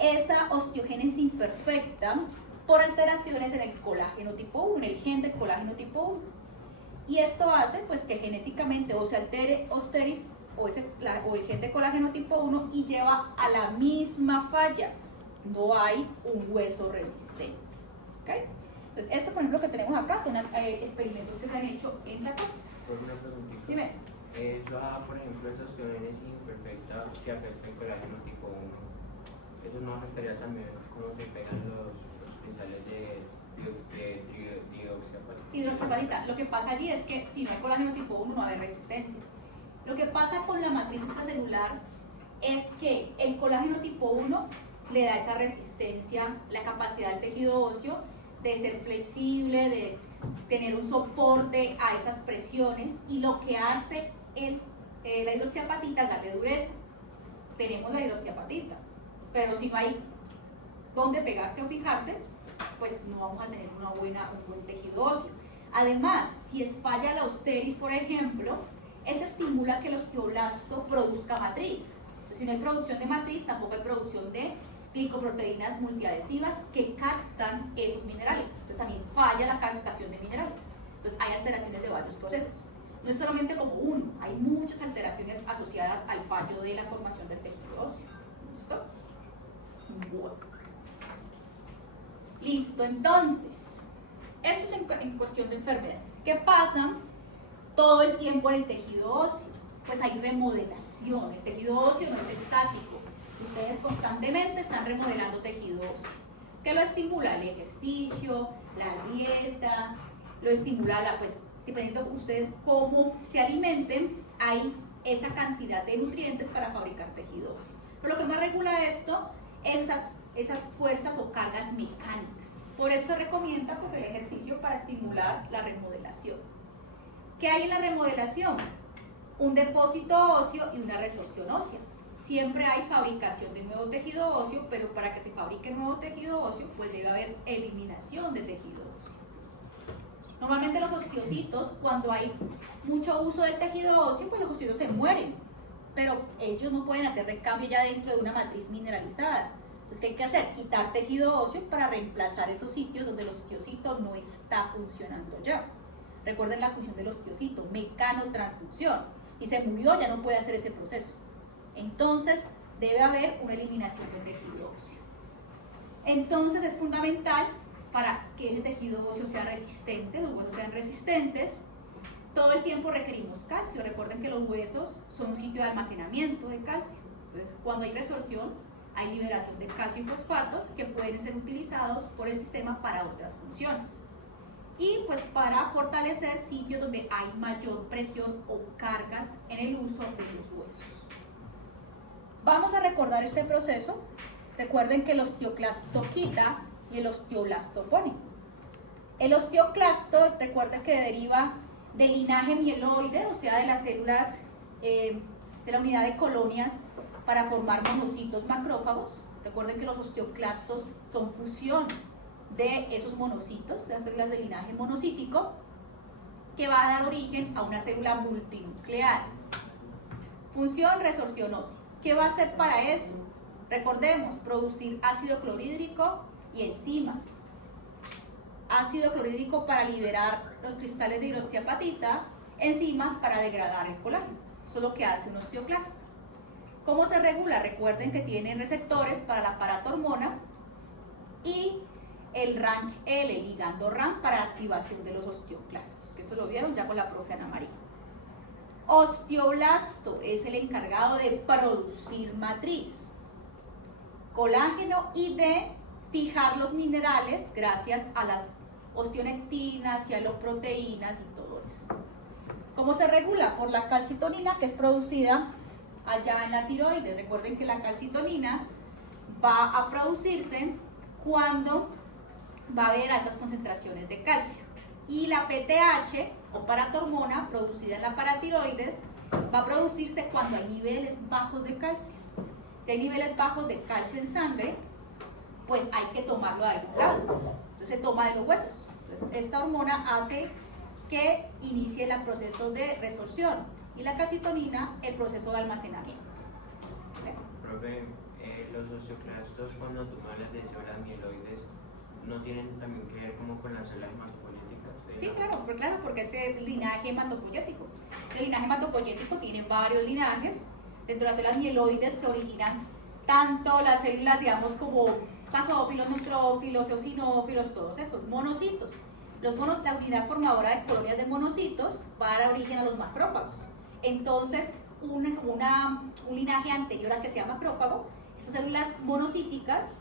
esa osteogénesis imperfecta por alteraciones en el colágeno tipo 1, el gen del colágeno tipo 1. Y esto hace pues, que genéticamente o se altere Osteris o el gen de colágeno tipo 1 y lleva a la misma falla. No hay un hueso resistente. ¿Okay? Entonces, esto por ejemplo que tenemos acá son experimentos que se han hecho en ratones. Por una preguntita. Dime. Por ejemplo, esa osteogénesis imperfecta que afecta el colágeno tipo 1, ¿eso no afectaría también cómo se pegan los cristales de dioxiapatita? Hidroxiapatita. Lo que pasa allí es que si no hay colágeno tipo 1 no hay resistencia. Lo que pasa con la matriz extracelular es que el colágeno tipo 1 le da esa resistencia, la capacidad del tejido óseo de ser flexible, de tener un soporte a esas presiones, y lo que hace la hidroxiapatita es darle dureza. Tenemos la hidroxiapatita, pero si no hay dónde pegarse o fijarse, pues no vamos a tener un buen tejido óseo. Además, si falla la Osteris, por ejemplo, eso estimula que el osteoblasto produzca matriz. Entonces, si no hay producción de matriz, tampoco hay producción de glicoproteínas multiadhesivas que captan esos minerales. Entonces también falla la captación de minerales. Entonces hay alteraciones de varios procesos. No es solamente como uno, hay muchas alteraciones asociadas al fallo de la formación del tejido óseo. ¿Listo? Bueno. Listo, entonces, eso es en cuestión de enfermedad. ¿Qué pasa todo el tiempo en el tejido óseo? Pues hay remodelación, el tejido óseo no es estático. Ustedes constantemente están remodelando tejido óseo. ¿Qué lo estimula? El ejercicio, la dieta, lo estimula, pues, dependiendo de ustedes cómo se alimenten, hay esa cantidad de nutrientes para fabricar tejido óseo. Pero lo que más regula esto es esas fuerzas o cargas mecánicas. Por eso se recomienda pues, el ejercicio para estimular la remodelación. ¿Qué hay en la remodelación? Un depósito óseo y una resorción ósea. Siempre hay fabricación de nuevo tejido óseo, pero para que se fabrique nuevo tejido óseo, pues debe haber eliminación de tejido óseo. Normalmente los osteocitos, cuando hay mucho uso del tejido óseo, pues los osteocitos se mueren, pero ellos no pueden hacer recambio ya dentro de una matriz mineralizada. Entonces, ¿qué hay que hacer? Quitar tejido óseo para reemplazar esos sitios donde el osteocito no está funcionando ya. Recuerden la función del osteocito, mecanotransducción, y se murió, ya no puede hacer ese proceso. Entonces, debe haber una eliminación del tejido óseo. Entonces, es fundamental para que ese tejido óseo sea resistente, los huesos sean resistentes. Todo el tiempo requerimos calcio. Recuerden que los huesos son un sitio de almacenamiento de calcio. Entonces, cuando hay resorción, hay liberación de calcio y fosfatos que pueden ser utilizados por el sistema para otras funciones. Y pues para fortalecer sitios donde hay mayor presión o cargas en el uso de los huesos. Vamos a recordar este proceso. Recuerden que el osteoclasto quita y el osteoblasto pone. El osteoclasto, recuerden que deriva del linaje mieloide, o sea, de las células de la unidad de colonias para formar monocitos macrófagos. Recuerden que los osteoclastos son fusión de esos monocitos, de las células del linaje monocítico, que va a dar origen a una célula multinuclear. Función, resorción ósea. ¿Qué va a hacer para eso? Recordemos, producir ácido clorhídrico y enzimas. Ácido clorhídrico para liberar los cristales de hidroxiapatita, enzimas para degradar el colágeno. Eso es lo que hace un osteoclasto. ¿Cómo se regula? Recuerden que tienen receptores para la paratormona y el RANKL, el ligando RANK para la activación de los osteoclastos, que eso lo vieron ya con la profe Ana María. Osteoblasto es el encargado de producir matriz, colágeno y de fijar los minerales gracias a las osteonectinas, cialoproteínas y todo eso. ¿Cómo se regula? Por la calcitonina, que es producida allá en la tiroides. Recuerden que la calcitonina va a producirse cuando va a haber altas concentraciones de calcio. Y la PTH o paratormona producida en la paratiroides va a producirse cuando hay niveles bajos de calcio. Si hay niveles bajos de calcio en sangre, pues hay que tomarlo de algún lado. Entonces se toma de los huesos. Entonces esta hormona hace que inicie el proceso de resorción y la calcitonina el proceso de almacenamiento. ¿Okay? Profe, los osteoclastos cuando tú hablas de células mieloides, ¿no tienen también que ver como con las células hematopoyéticas? Sí, claro, porque es el linaje hematopoyético. El linaje hematopoyético tiene varios linajes. Dentro de las células mieloides se originan tanto las células, digamos, como basófilos, neutrófilos, eosinófilos, todos esos monocitos. La unidad formadora de colonias de monocitos va a dar origen a los macrófagos. Entonces, un linaje anterior al que sea macrófago, esas células monocíticas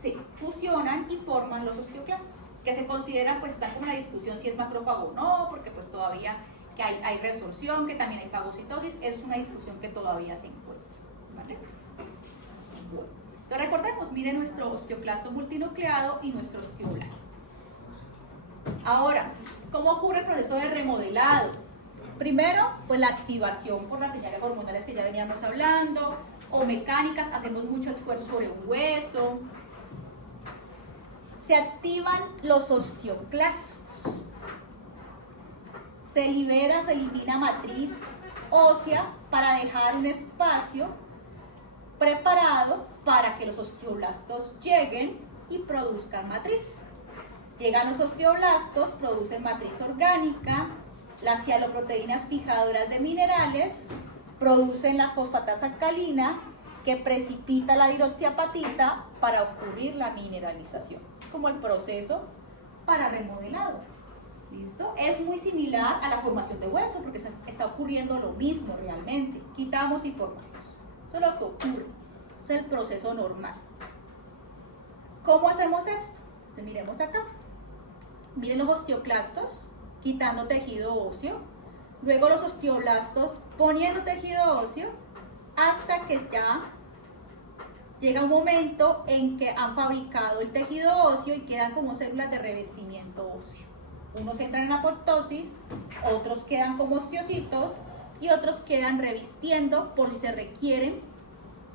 se fusionan y forman los osteoclastos, que se consideran, pues están como una discusión si es macrófago o no, porque pues todavía que hay resorción, que también hay fagocitosis, es una discusión que todavía se encuentra. ¿Vale? Bueno. Entonces recordemos, miren nuestro osteoclasto multinucleado y nuestro osteoblasto. Ahora, ¿cómo ocurre el proceso de remodelado? Primero, pues la activación por las señales hormonales que ya veníamos hablando, o mecánicas, hacemos mucho esfuerzo sobre un hueso. Se activan los osteoclastos. Se elimina matriz ósea para dejar un espacio preparado para que los osteoblastos lleguen y produzcan matriz. Llegan los osteoblastos, producen matriz orgánica, las cialoproteínas fijadoras de minerales, producen las fosfatasa alcalina que precipita la hidroxiapatita para ocurrir la mineralización. Es como el proceso para remodelado. ¿Listo? Es muy similar a la formación de hueso porque está ocurriendo lo mismo realmente. Quitamos y formamos. Eso es lo que ocurre. Es el proceso normal. ¿Cómo hacemos esto? Entonces, miremos acá. Miren los osteoclastos quitando tejido óseo. Luego los osteoblastos poniendo tejido óseo hasta que ya llega un momento en que han fabricado el tejido óseo y quedan como células de revestimiento óseo. Unos entran en apoptosis, otros quedan como osteocitos y otros quedan revistiendo por si se requieren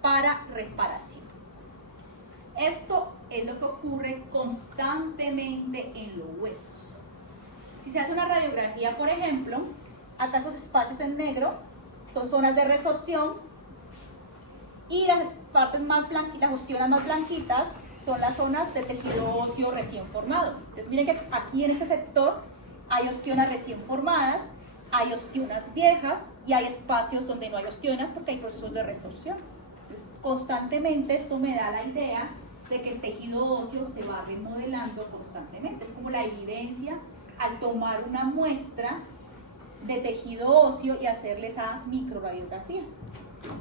para reparación. Esto es lo que ocurre constantemente en los huesos. Si se hace una radiografía, por ejemplo, acá esos espacios en negro son zonas de resorción y las partes más blanquitas, las ostionas más blanquitas, son las zonas de tejido óseo recién formado. Entonces miren que aquí en este sector hay ostionas recién formadas, hay ostionas viejas y hay espacios donde no hay ostionas porque hay procesos de resorción. Entonces, constantemente esto me da la idea de que el tejido óseo se va remodelando constantemente. Es como la evidencia al tomar una muestra de tejido óseo y hacerle esa microradiografía.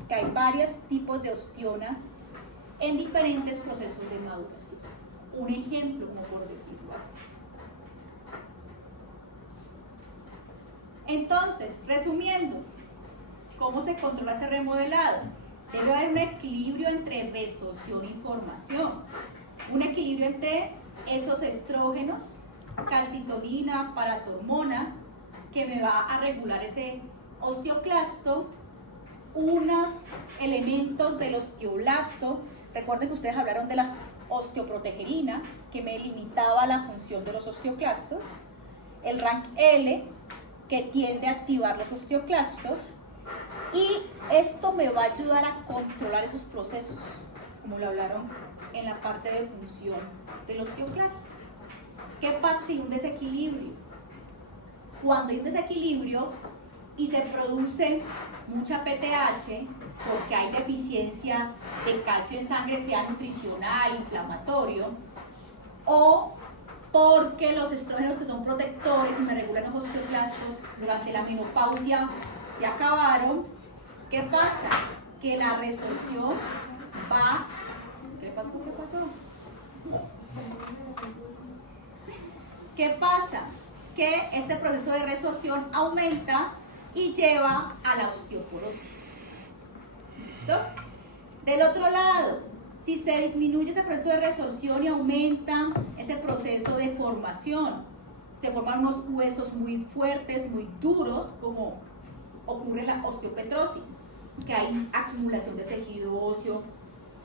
Que hay varios tipos de ostionas en diferentes procesos de maduración. Un ejemplo, como por decirlo así. Entonces, resumiendo, ¿cómo se controla ese remodelado? Debe haber un equilibrio entre resorción y formación. Un equilibrio entre esos estrógenos, calcitonina, paratormona, que me va a regular ese osteoclasto, unos elementos del osteoblasto. Recuerden que ustedes hablaron de la osteoprotegerina, que me limitaba la función de los osteoclastos. El RANKL, que tiende a activar los osteoclastos. Y esto me va a ayudar a controlar esos procesos, como lo hablaron en la parte de función del osteoclasto. ¿Qué pasa si hay un desequilibrio? Cuando hay un desequilibrio y se produce mucha PTH, porque hay deficiencia de calcio en sangre, sea nutricional, inflamatorio, o porque los estrógenos que son protectores y me regulan los osteoclastos durante la menopausia se acabaron. ¿Qué pasa? Que la resorción va... ¿Qué pasó? ¿Qué pasó? ¿Qué pasa? Que este proceso de resorción aumenta y lleva a la osteoporosis. ¿Listo? Del otro lado, si se disminuye ese proceso de resorción y aumenta ese proceso de formación, se forman unos huesos muy fuertes, muy duros, como ocurre en la osteopetrosis, que hay acumulación de tejido óseo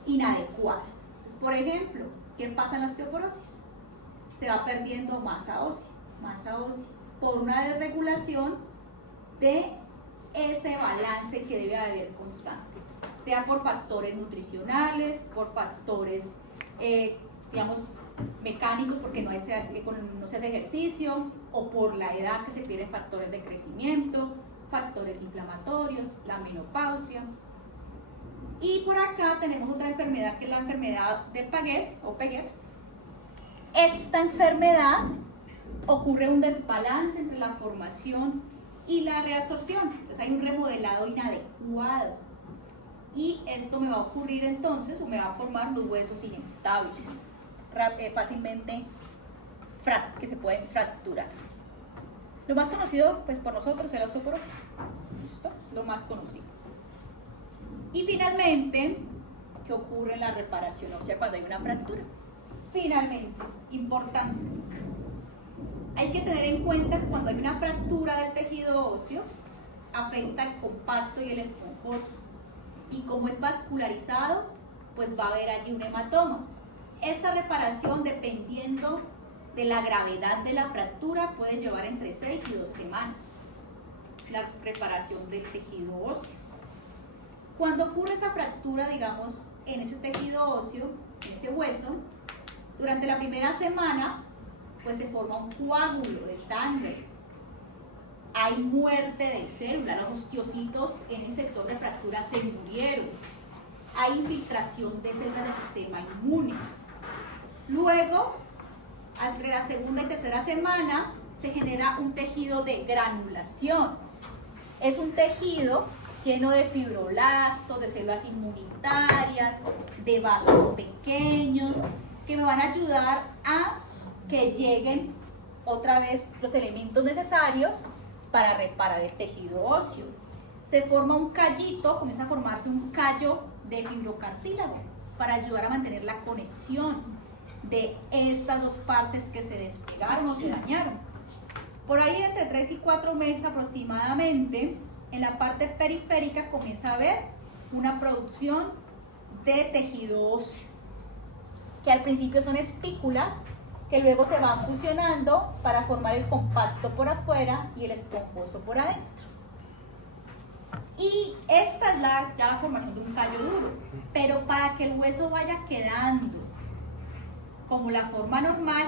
inadecuada. Entonces, por ejemplo, ¿qué pasa en la osteoporosis? Se va perdiendo masa ósea por una desregulación de ese balance que debe haber constante, sea por factores nutricionales, por factores, digamos, mecánicos, porque no se hace ejercicio, o por la edad, que se pierden factores de crecimiento, factores inflamatorios, la menopausia. Y por acá tenemos otra enfermedad, que es la enfermedad de Paget o Paget. Esta enfermedad ocurre un desbalance entre la formación y la reabsorción. Entonces hay un remodelado inadecuado. Y esto me va a ocurrir entonces, o me va a formar los huesos inestables, fácilmente que se pueden fracturar. Lo más conocido, pues por nosotros, es la osteoporosis. ¿Listo? Lo más conocido. Y finalmente, ¿qué ocurre en la reparación? O sea, cuando hay una fractura. Finalmente, importante, hay que tener en cuenta que cuando hay una fractura del tejido óseo, afecta el compacto y el esponjoso. Y como es vascularizado, pues va a haber allí un hematoma. Esta reparación, dependiendo de la gravedad de la fractura, puede llevar entre 6 y 12 semanas. La reparación del tejido óseo. Cuando ocurre esa fractura, digamos, en ese tejido óseo, en ese hueso, durante la primera semana, pues se forma un coágulo de sangre. Hay muerte de células, los osteocitos en el sector de fractura se murieron. Hay infiltración de células del sistema inmune. Luego, entre la segunda y tercera semana, se genera un tejido de granulación. Es un tejido lleno de fibroblastos, de células inmunitarias, de vasos pequeños, que me van a ayudar a que lleguen otra vez los elementos necesarios para reparar el tejido óseo. Se forma un callito, comienza a formarse un callo de fibrocartílago para ayudar a mantener la conexión de estas dos partes que se despegaron o se dañaron. Por ahí entre 3 y 4 meses aproximadamente, en la parte periférica comienza a haber una producción de tejido óseo, que al principio son espículas, que luego se van fusionando para formar el compacto por afuera y el esponjoso por adentro. Y esta es ya la formación de un callo duro, pero para que el hueso vaya quedando como la forma normal,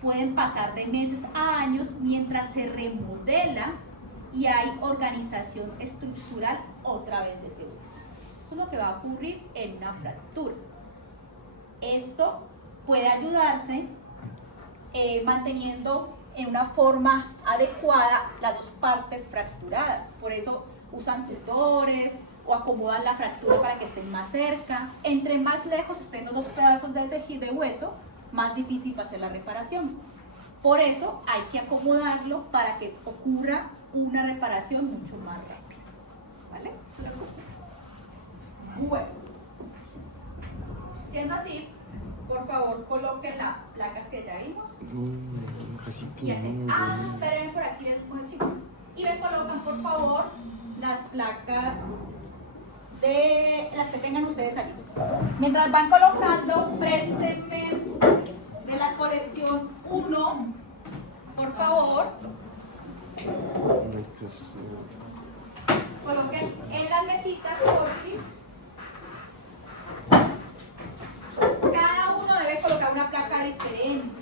pueden pasar de meses a años mientras se remodela y hay organización estructural otra vez de ese hueso. Eso es lo que va a ocurrir en una fractura. Esto puede ayudarse manteniendo en una forma adecuada las dos partes fracturadas. Por eso usan tutores o acomodan la fractura para que estén más cerca. Entre más lejos estén los dos pedazos del tejido de hueso, más difícil va a ser la reparación. Por eso hay que acomodarlo para que ocurra una reparación mucho más rápida. ¿Vale? Bueno, siendo así, por favor coloquen las placas que ya vimos y hacen, esperen por aquí y me colocan por favor las placas de las que tengan ustedes allí. Mientras van colocando, préstenme de la colección 1, por favor. Coloquen en las mesitas, porfis. Cada uno debe colocar una placa diferente.